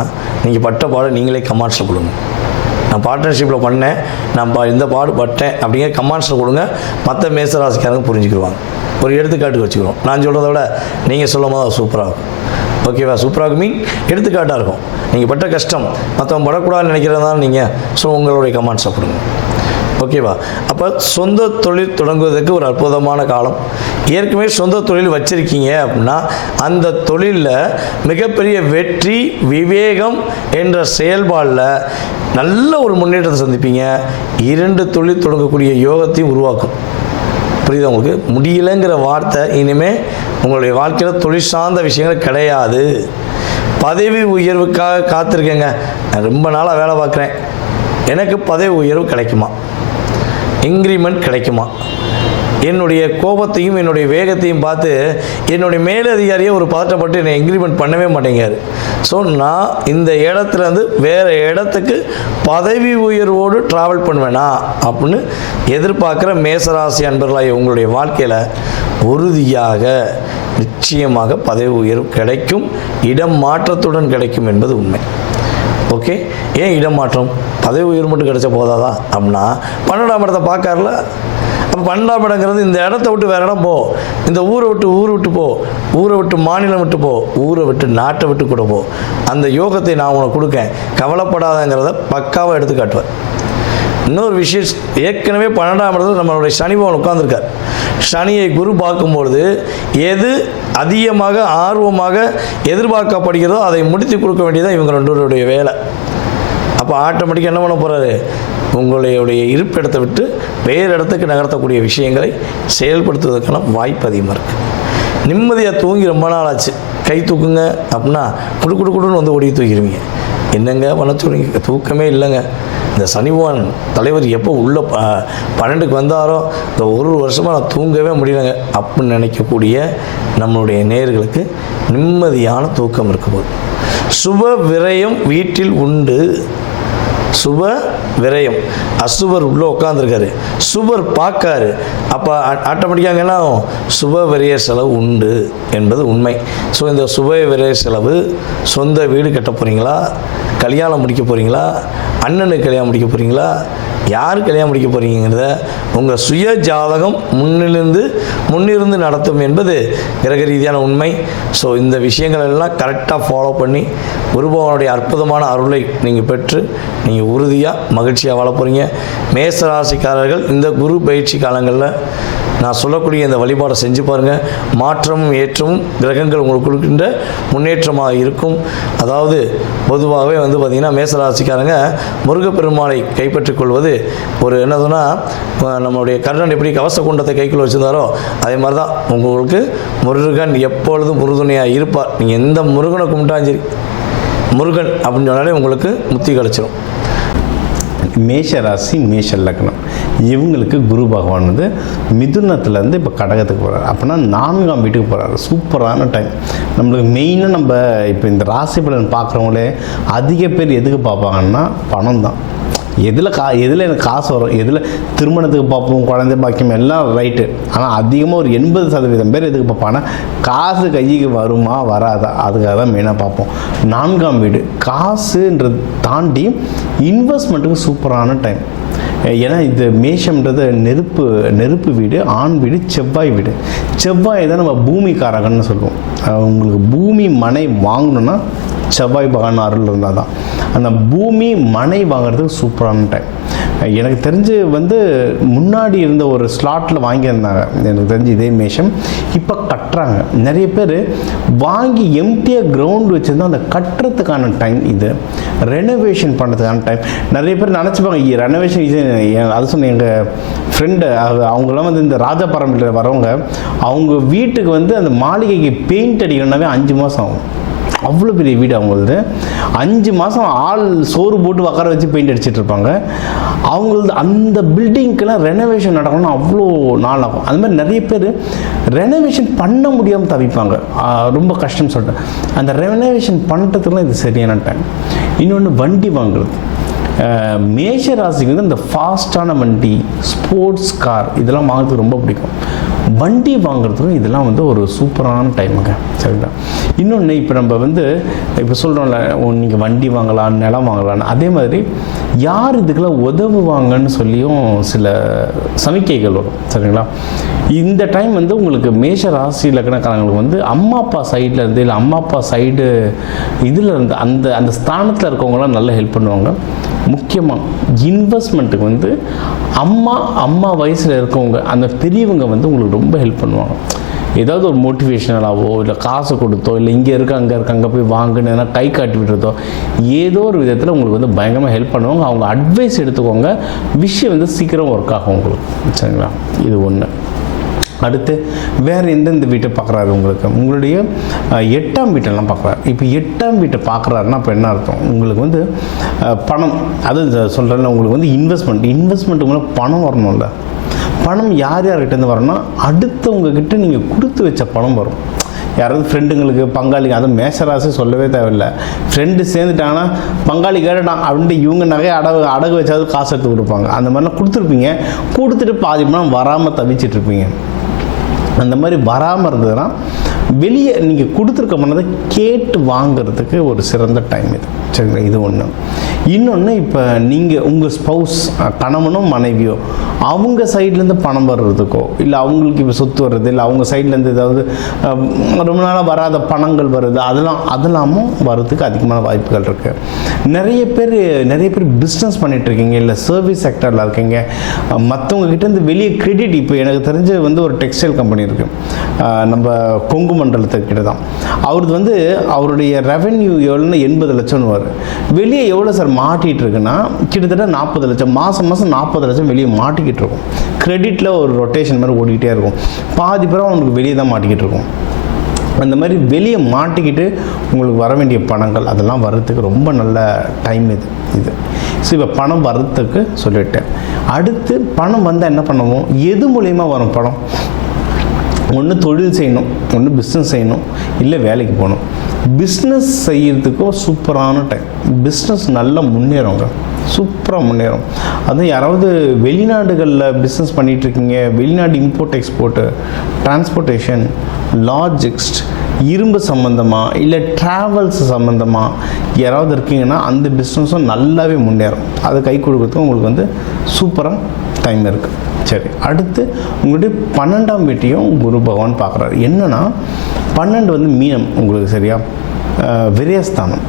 நீங்கள் பட்ட பாடம் நீங்களே கமாட்சப்படுங்க. நான் பார்ட்னர்ஷிப்பில் பண்ணேன், நான் இந்த பாடுபட்டேன் அப்படிங்கிற கமெண்ட்ஸில் கொடுங்க. மற்ற மேசராசிக்காரங்க புரிஞ்சுக்கிடுவாங்க. ஒரு எடுத்துக்காட்டுக்கு வச்சுக்கிறோம். நான் சொல்கிறத விட நீங்கள் சொல்லும் போது அது சூப்பராக இருக்கும். ஓகேவா? சூப்பராக மீன் எடுத்துக்காட்டாக இருக்கும். நீங்கள் பட்ட கஷ்டம் மற்றவங்க படக்கூடாதுன்னு நினைக்கிறதால நீங்கள் உங்களுடைய கமெண்ட்ஸை கொடுங்க. ஓகேவா? அப்போ சொந்த தொழில் தொடங்குவதற்கு ஒரு அற்புதமான காலம். ஏற்கனவே சொந்த தொழில் வச்சுருக்கீங்க அப்படின்னா அந்த தொழிலில் மிகப்பெரிய வெற்றி, விவேகம் என்ற செயல்பாடில் நல்ல ஒரு முன்னேற்றத்தை சந்திப்பீங்க. 2 தொழில் தொடங்கக்கூடிய யோகத்தையும் உருவாக்கும். புரியுது உங்களுக்கு? முடியலைங்கிற வார்த்தை இனிமேல் உங்களுடைய வாழ்க்கையில் தொழில் சார்ந்த விஷயங்கள் கிடையாது. பதவி உயர்வுக்காக காத்திருக்கேங்க, நான் ரொம்ப நாளாக வேலை பார்க்குறேன், எனக்கு பதவி உயர்வு கிடைக்குமா, இன்க்ரிமெண்ட் கிடைக்குமா, என்னுடைய கோபத்தையும் என்னுடைய வேகத்தையும் பார்த்து என்னுடைய மேலதிகாரியே ஒரு பதட்டப்பட்டு என்னை இன்க்ரிமெண்ட் பண்ணவே மாட்டேங்காரு. ஸோ நான் இந்த இடத்துலேருந்து வேறு இடத்துக்கு பதவி உயர்வோடு ட்ராவல் பண்ணுவேனா அப்படின்னு எதிர்பார்க்குற மேசராசி அன்பர்களாக உங்களுடைய வாழ்க்கையில் உறுதியாக நிச்சயமாக பதவி உயர்வு கிடைக்கும். இடம் மாற்றத்துடன் கிடைக்கும் என்பது உண்மை. ஓகே? ஏன் இடம் மாற்றம்? பதவி உயர்வு மட்டும் கிடைச்ச போதாதா அப்படின்னா 12ஆம் இடத்தை பார்க்கார்ல. அப்போ 12ஆம் இடங்கிறது இந்த இடத்த விட்டு வேறு இடம் போ, இந்த ஊரை விட்டு போ, ஊரை விட்டு மாநிலம் விட்டு போ, ஊரை விட்டு நாட்டை விட்டு கூட போ, அந்த யோகத்தை நான் உனக்கு கொடுக்கேன், கவலைப்படாதங்கிறத பக்காவாக எடுத்து காட்டுவேன். இன்னொரு விஷயம், ஏற்கனவே 12ஆம் இடத்துல நம்மளுடைய சனி பகவான் உட்கார்ந்துருக்கார். சனியை குரு பார்க்கும்பொழுது எது அதிகமாக ஆர்வமாக எதிர்பார்க்கப்படுகிறதோ அதை முடித்து கொடுக்க வேண்டியதான் இவங்க 2 பேருடைய வேலை. அப்போ ஆட்டோமேட்டிக்காக என்ன பண்ண போகிறாரு? உங்களுடைய இருப்பிடத்தை விட்டு வேறு இடத்துக்கு நகர்த்தக்கூடிய விஷயங்களை செயல்படுத்துவதற்கான வாய்ப்பு அதிகமாக இருக்குது. நிம்மதியாக தூங்கி ரொம்ப நாள் ஆச்சு, கை தூக்குங்க அப்படின்னா குடுன்னு வந்து ஓடி தூக்கிடுவீங்க. என்னங்க பண்ண சொல்லுங்க? தூக்கமே இல்லைங்க. இந்த சனிவான் தலைவர் எப்போ உள்ள 12க்கு வந்தாரோ இந்த 1 வருஷமாக நான் தூங்கவே முடியலைங்க அப்படின்னு நினைக்கக்கூடிய நம்மளுடைய நேயர்களுக்கு நிம்மதியான தூக்கம் இருக்க போகுது. சுப விரயம் வீட்டில் உண்டு. சுப விரயம், அசுபர் உள்ளே உட்காந்துருக்காரு, சுபர் பார்க்காரு. அப்போ ஆட்டோமேட்டிக்காக என்ன ஆகும்? சுப விரய செலவு உண்டு என்பது உண்மை. ஸோ இந்த சுப விரய செலவு, சொந்த வீடு கட்ட போகிறீங்களா, கல்யாணம் முடிக்க போகிறீங்களா, அண்ணனுக்கு கல்யாணம் முடிக்க போகிறீங்களா, யார் கல்யாணம் முடிக்க போகிறீங்கிறத உங்கள் சுய ஜாதகம் முன்னிருந்து நடத்தும் என்பது கிரக ரீதியான உண்மை. ஸோ இந்த விஷயங்கள் எல்லாம் கரெக்டாக ஃபாலோ பண்ணி குருபகவானுடைய அற்புதமான அருளை நீங்கள் பெற்று நீங்கள் உறுதியாக மகிழ்ச்சியாக வாழ போகிறீங்க. மேசராசிக்காரர்கள் இந்த குரு பயிற்சி காலங்களில் நான் சொல்லக்கூடிய இந்த வழிபாடை செஞ்சு பாருங்கள். மாற்றமும் ஏற்றமும் கிரகங்கள் உங்களுக்கு கொடுக்கின்ற முன்னேற்றமாக இருக்கும். அதாவது பொதுவாகவே பார்த்திங்கன்னா மேசராசிக்காரங்க முருகப்பெருமானை கைப்பற்றிக் கொள்வது ஒரு என்னதுன்னா, நம்மளுடைய கர்ணன் எப்படி கவச குண்டத்தை கைக்குள்ள வச்சுருந்தாரோ அதே மாதிரி தான் உங்களுக்கு முருகன் எப்பொழுதும் உறுதுணையாக இருப்பார். நீங்கள் எந்த முருகனை கும்பிட்டாலும் சரி, முருகன் அப்படின்னு சொன்னாலே உங்களுக்கு முத்தி கிடச்சிடும். மேஷ ராசி, மேஷ லக்னம், இவங்களுக்கு குரு பகவான் மிதுனத்துலேருந்து இப்போ கடகத்துக்கு போகிறார். அப்படின்னா 4ஆம் வீட்டுக்கு போகிறார். சூப்பரான டைம். நம்மளுக்கு மெயினாக நம்ம இப்போ இந்த ராசி பலன் பார்க்குறவங்களே அதிக பேர் எதுக்கு பார்ப்பாங்கன்னா பணம் தான். எதில் எனக்கு காசு வரும், எதில் திருமணத்துக்கு பார்ப்போம், குழந்தை பாக்கியம் எல்லாம் ரைட்டு. ஆனால் அதிகமாக ஒரு 80% பேர் எதுக்கு பார்ப்பாங்கன்னா காசு கைக்கு வருமா வராதா, அதுக்காக தான் மெயினாக பார்ப்போம். 4ஆம் வீடு காசுன்றது தாண்டி இன்வெஸ்ட்மெண்ட்டுக்கு சூப்பரான டைம். ஏன்னா இது மேஷம்ன்றது நெருப்பு வீடு, ஆண் வீடு, செவ்வாய் வீடு. செவ்வாய் தான் நம்ம பூமிக்காரகன்னு சொல்லுவோம். உங்களுக்கு பூமி மனை வாங்கணுன்னா செவ்வாய் பகவான் அருள் இருந்தால் தான். அந்த பூமி மனை வாங்குறதுக்கு சூப்பரான டைம். எனக்கு தெரிஞ்சு முன்னாடி இருந்த ஒரு ஸ்லாட்டில் வாங்கியிருந்தாங்க, எனக்கு தெரிஞ்சு இதே மேஷம். இப்போ கட்டுறாங்க. நிறைய பேர் வாங்கி எம்டியாக கிரவுண்ட் வச்சுருந்தா அந்த கட்டுறதுக்கான டைம் இது. ரெனோவேஷன் பண்ணுறதுக்கான டைம். நிறைய பேர் நினச்சிப்பாங்க ரெனோவேஷன் இது. அது சொன்ன எங்கள் ஃப்ரெண்டு அவங்களாம் இந்த ராஜா பரம்பரையில் வரவங்க, அவங்க வீட்டுக்கு அந்த மாளிகைக்கு பெயிண்ட் அடிக்கணுன்னாவே 5 மாதம் ஆகும். அவ்வளோ பெரிய வீடு அவங்களது. 5 மாதம் ஆள் சோறு போட்டு உட்கார வச்சு பெயிண்ட் அடிச்சுட்டு இருப்பாங்க. அவங்களது அந்த பில்டிங்க்கெல்லாம் ரெனோவேஷன் நடக்கணும்னா அவ்வளோ நாள் ஆகும். அது மாதிரி நிறைய பேர் ரெனோவேஷன் பண்ண முடியாமல் தவிப்பாங்க, ரொம்ப கஷ்டம்னு சொல்லிட்டு. அந்த ரெனோவேஷன் பண்ணுறதுக்குலாம் இது சரியான டைம். இன்னொன்று வண்டி வாங்குறது. மேஷ ராசிக்கு இந்த ஃபாஸ்டான வண்டி, ஸ்போர்ட்ஸ் கார் இதெல்லாம் வாங்குறதுக்கு ரொம்ப பிடிக்கும். வண்டி வாங்குறதுக்கும் இதெல்லாம் வந்து ஒரு சூப்பரான டைமுங்க. சரிங்களா? இன்னொன்று இப்போ நம்ம வந்து இப்போ சொல்கிறோம்ல, நீங்கள் வண்டி வாங்கலாம், நிலம் வாங்கலான்னு, அதே மாதிரி யார் இதுக்கெல்லாம் உதவுவாங்கன்னு சொல்லியும் சில சமிக்கைகள் வரும். சரிங்களா? இந்த டைம் வந்து உங்களுக்கு மேஷ ராசி லக்னக்காரங்களுக்கு வந்து அம்மா அப்பா சைடில் இருந்து, இல்லை அம்மா அப்பா சைடு இதில் இருந்து அந்த ஸ்தானத்தில் இருக்கவங்களாம் நல்லா ஹெல்ப் பண்ணுவாங்க. முக்கியமாக இன்வெஸ்ட்மெண்ட்டுக்கு வந்து அம்மா வயசில் இருக்கவங்க, அந்த பெரியவங்க வந்து உங்களுக்கு ரொம்ப ஹெல்ப் பண்ணுவாங்க. ஏதாவது ஒரு மோட்டிவேஷனலாகவோ, இல்லை காசு கொடுத்தோ, இல்லை இங்கே அங்கே போய் வாங்குன்னு எதனா கை காட்டி விடுறதோ, ஏதோ ஒரு விதத்தில் உங்களுக்கு வந்து பயங்கரமாக ஹெல்ப் பண்ணுவாங்க. அவங்க அட்வைஸ் எடுத்துக்கோங்க, விஷயம் வந்து சீக்கிரம் ஒர்க் ஆகும் உங்களுக்கு. சரிங்களா? இது ஒன்று. அடுத்து வேறு எந்தெந்த வீட்டை பார்க்குறாரு உங்களுடைய 8ஆம் வீட்டெல்லாம் பார்க்குறாரு. இப்போ 8ஆம் வீட்டை பார்க்குறாருன்னா இப்போ என்ன அர்த்தம்? உங்களுக்கு வந்து பணம், அது சொல்கிறேன்னா உங்களுக்கு வந்து இன்வெஸ்ட்மெண்ட் மூலம் பணம் வரணும்ல. பணம் யார்கிட்டேருந்து வரணும்னா அடுத்தவங்கக்கிட்ட நீங்கள் கொடுத்து வச்ச பணம் வரும். யாராவது ஃப்ரெண்டுங்களுக்கு, பங்காளிங்க, அதுவும் மேஷராசி சொல்லவே தேவையில்லை. ஃப்ரெண்டு சேர்ந்துட்டாங்கன்னா பங்காளி கேட்டான் அப்படின்ட்டு இவங்க நகையை அடகு வச்சாவது காசு எடுத்து கொடுப்பாங்க. அந்த மாதிரிலாம் கொடுத்துருப்பீங்க. கொடுத்துட்டு பாதி பணம் வராமல் தவிச்சிட்ருப்பீங்க. அந்த மாதிரி வராமல் இருந்ததுன்னா வெளியே நீங்கள் கொடுத்துருக்க பண்ணதை கேட்டு வாங்கிறதுக்கு ஒரு சிறந்த டைம் இது. சரிங்களா? இது ஒன்று. இன்னொன்று, இப்போ நீங்கள் உங்கள் ஸ்பௌஸ், கணவனோ மனைவியோ, அவங்க சைட்லேருந்து பணம் வர்றதுக்கோ, இல்லை அவங்களுக்கு இப்போ சொத்து வர்றது, இல்லை அவங்க சைட்லேருந்து ஏதாவது ரொம்ப நாளாக வராத பணங்கள் வருது, அதெல்லாமும் வர்றதுக்கு அதிகமான வாய்ப்புகள் இருக்குது. நிறைய பேர் பிஸ்னஸ் பண்ணிகிட்ருக்கீங்க, இல்லை சர்வீஸ் செக்டரில் இருக்கீங்க. மற்றவங்க கிட்டேருந்து வெளியே கிரெடிட், இப்போ எனக்கு தெரிஞ்ச வந்து ஒரு டெக்ஸ்டைல் கம்பெனி இருக்குது நம்ம கொங்கு மண்டலத்துக்கிட்ட தான். அவரது வந்து அவருடைய ரெவென்யூ எவ்வளோன்னா 80 லட்சம்னு வரும். வெளியே எவ்வளோ சார் மாட்டிகிட்டு இருக்குன்னா கிட்டத்தட்ட 40 லட்சம். மாதம் 40 லட்சம் வெளியே மாட்டிக்கிட்டு இருக்கும். கிரெடிட்டில் ஒரு ரொட்டேஷன் மாதிரி ஓடிக்கிட்டே இருக்கும். பாதி பேரும் அவங்களுக்கு வெளியே தான் மாட்டிக்கிட்டு இருக்கும். அந்த மாதிரி வெளியே மாட்டிக்கிட்டு உங்களுக்கு வர வேண்டிய பணங்கள் அதெல்லாம் வர்றதுக்கு ரொம்ப நல்ல டைம் இது. ஸோ இப்போ பணம் வர்றதுக்கு சொல்லிட்டேன். அடுத்து பணம் வந்தால் என்ன பண்ணுவோம்? எது மூலயமா வரும் பணம்? ஒன்று தொழில் செய்யணும், ஒன்று பிஸ்னஸ் செய்யணும், இல்லை வேலைக்கு போகணும். பிஸ்னஸ் செய்கிறதுக்கும் சூப்பரான டைம். பிஸ்னஸ் நல்லா முன்னேறுங்க, சூப்பராக முன்னேறும். அதுவும் யாராவது வெளிநாடுகளில் பிஸ்னஸ் பண்ணிகிட்ருக்கீங்க, வெளிநாடு இம்போர்ட் எக்ஸ்போர்ட்டு, டிரான்ஸ்போர்ட்டேஷன், லாஜிஸ்டிக்ஸ், இரும்பு சம்மந்தமாக, இல்லை ட்ராவல்ஸ் சம்மந்தமாக யாராவது இருக்கீங்கன்னா அந்த பிஸ்னஸும் நல்லாவே முன்னேறும். அது கை கொடுக்குறதுக்கும் உங்களுக்கு வந்து சூப்பராக டைம் இருக்குது. சரி, அடுத்து உங்களுடைய 12ஆம் வீட்டையும் குரு பகவான் பார்க்குறாரு. என்னென்னா 12 வந்து மீனம் உங்களுக்கு, சரியா? விரயஸ்தானம்.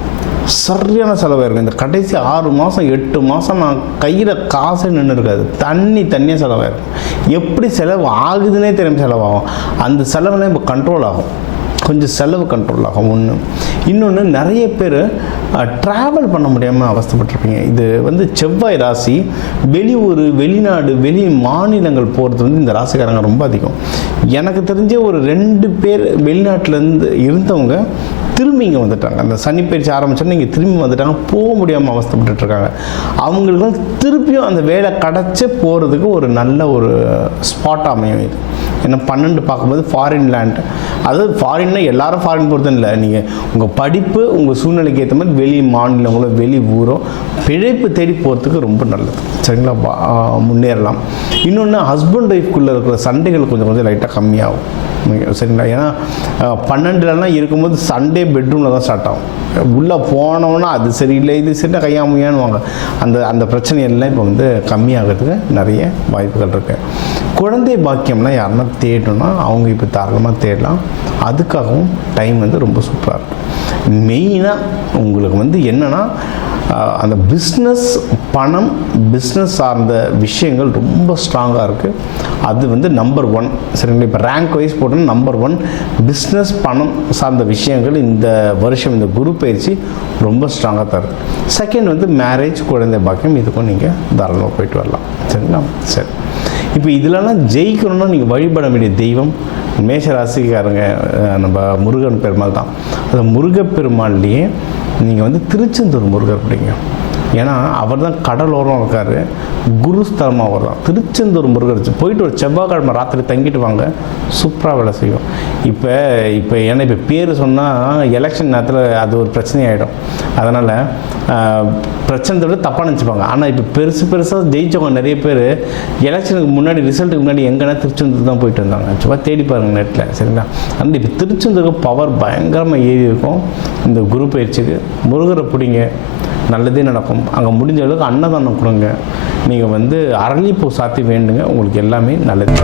சரியான செலவாக இருக்கும். இந்த கடைசி 6 மாதம் 8 மாதம் நான் கையில் காசு நின்று இருக்காது. தண்ணியாக செலவாக இருக்கும். எப்படி செலவு ஆகுதுன்னே தெரியும் செலவாகும். அந்த செலவுலாம் இப்போ கண்ட்ரோல் ஆகும். கொஞ்சம் செலவு கண்ட்ரோல் ஆகும். ஒன்று. இன்னொன்று, நிறைய பேர் ட்ராவல் பண்ண முடியாமல் அவஸ்தைப்பட்டிருப்பீங்க. இது வந்து செவ்வாய் ராசி. வெளியூர், வெளிநாடு, வெளி மாநிலங்கள் போகிறது வந்து இந்த ராசிக்காரங்க ரொம்ப அதிகம். எனக்கு தெரிஞ்ச ஒரு 2 பேர் வெளிநாட்டிலேருந்து இருந்தவங்க திரும்பி இங்கே வந்துட்டாங்க. அந்த சனி பயிற்சி ஆரம்பிச்சோன்னா இங்கே திரும்பி வந்துட்டாங்க. போக முடியாமல் அவஸ்தைப்பட்டுருக்காங்க. அவங்களுக்கு திருப்பியும் அந்த வேலை கிடச்சி போகிறதுக்கு ஒரு நல்ல ஒரு ஸ்பாட் அமையும் இது. ஏன்னா 12 பார்க்கும்போது ஃபாரின் லேண்ட், அதாவது ஃபாரின்னா எல்லாரும் ஃபாரின் பொறுத்து இல்லை, நீங்கள் உங்கள் படிப்பு, உங்கள் சூழ்நிலைக்கு ஏற்ற மாதிரி வெளி மாநிலங்களோ வெளி ஊரோ பிழைப்பு தேடி போகிறதுக்கு ரொம்ப நல்லது. சரிங்களா? முன்னேறலாம். இன்னொன்று, ஹஸ்பண்ட் ஒய்ஃப்குள்ளே இருக்கிற சண்டைகள் கொஞ்சம் லைட்டாக கம்மியாகும். சரிங்களா? ஏன்னா 12லலாம் இருக்கும்போது சண்டே பெட்ரூமில் தான் ஸ்டார்ட் ஆகும். உள்ளே போனோன்னா அது சரியில்லை, இது சரியில்லை, கையாமையான்னு வாங்க. அந்த பிரச்சனையெல்லாம் இப்போ வந்து கம்மியாகிறதுக்கு நிறைய வாய்ப்புகள் இருக்குது. குழந்தை பாக்கியம்லாம் யாருன்னா தேடணும்னா அவங்க இப்போ தாராளமாக தேடலாம். அதுக்காகவும் டைம் வந்து ரொம்ப சூப்பராக இருக்கும். மெயினாக உங்களுக்கு வந்து என்னென்னா அந்த பிஸ்னஸ், பணம், பிஸ்னஸ் சார்ந்த விஷயங்கள் ரொம்ப ஸ்ட்ராங்காக இருக்குது. அது வந்து நம்பர் 1. சரிங்களா? இப்போ ரேங்க் வைஸ் போட்டோன்னா நம்பர் 1 பிஸ்னஸ், பணம் சார்ந்த விஷயங்கள் இந்த வருஷம் இந்த குரு பயிற்சி ரொம்ப ஸ்ட்ராங்காக தருது. செகண்ட் வந்து மேரேஜ், குழந்தை பாக்கியம். இதுக்கும் நீங்கள் தாராளமாக போயிட்டு வரலாம். சரிங்களா? சரி, இப்போ இதிலலாம் ஜெயிக்கணும்னா நீங்கள் வழிபட வேண்டிய தெய்வம் மேஷராசிக்காரங்க நம்ம முருகன் பெருமாள் தான். அந்த முருகப்பெருமாள்லேயே நீங்கள் வந்து திருச்செந்தூர் முருகர் பிடிங்க. ஏன்னா அவர் தான் கடலோரம் இருக்கார், குருஸ்தலமாக அவர் தான். திருச்செந்தூர் முருகர் போயிட்டு ஒரு செவ்வாய்க்கிழமை ராத்திரி தங்கிட்டு வாங்க, சூப்பராக வேலை செய்யும். இப்போ ஏன்னா இப்போ பேர் சொன்னால் எலெக்ஷன் நேரத்தில் அது ஒரு பிரச்சனையாயிடும். அதனால் பிரச்சனை விட தப்பாக நினச்சிப்பாங்க. ஆனால் இப்போ பெருசாக ஜெயிச்சவங்க நிறைய பேர் எலெக்ஷனுக்கு முன்னாடி, ரிசல்ட்டுக்கு முன்னாடி எங்கன்னா திருச்செந்தூர் தான் போயிட்டு இருந்தாங்க. சும்மா தேடி பாருங்கள் நெட்டில், சரிங்களா? அந்த இப்போ திருச்செந்தூருக்கு பவர் பயங்கரமாக ஏறி இருக்கும். இந்த குரு பயிற்சிக்கு முருகரை பிடிங்க, நல்லதே நடக்கும். அங்கே முடிஞ்ச அளவுக்கு அன்னதானம் கொடுங்க. நீங்கள் அரளிப்பூ சாத்தி வேண்டுங்க, உங்களுக்கு எல்லாமே நல்லது.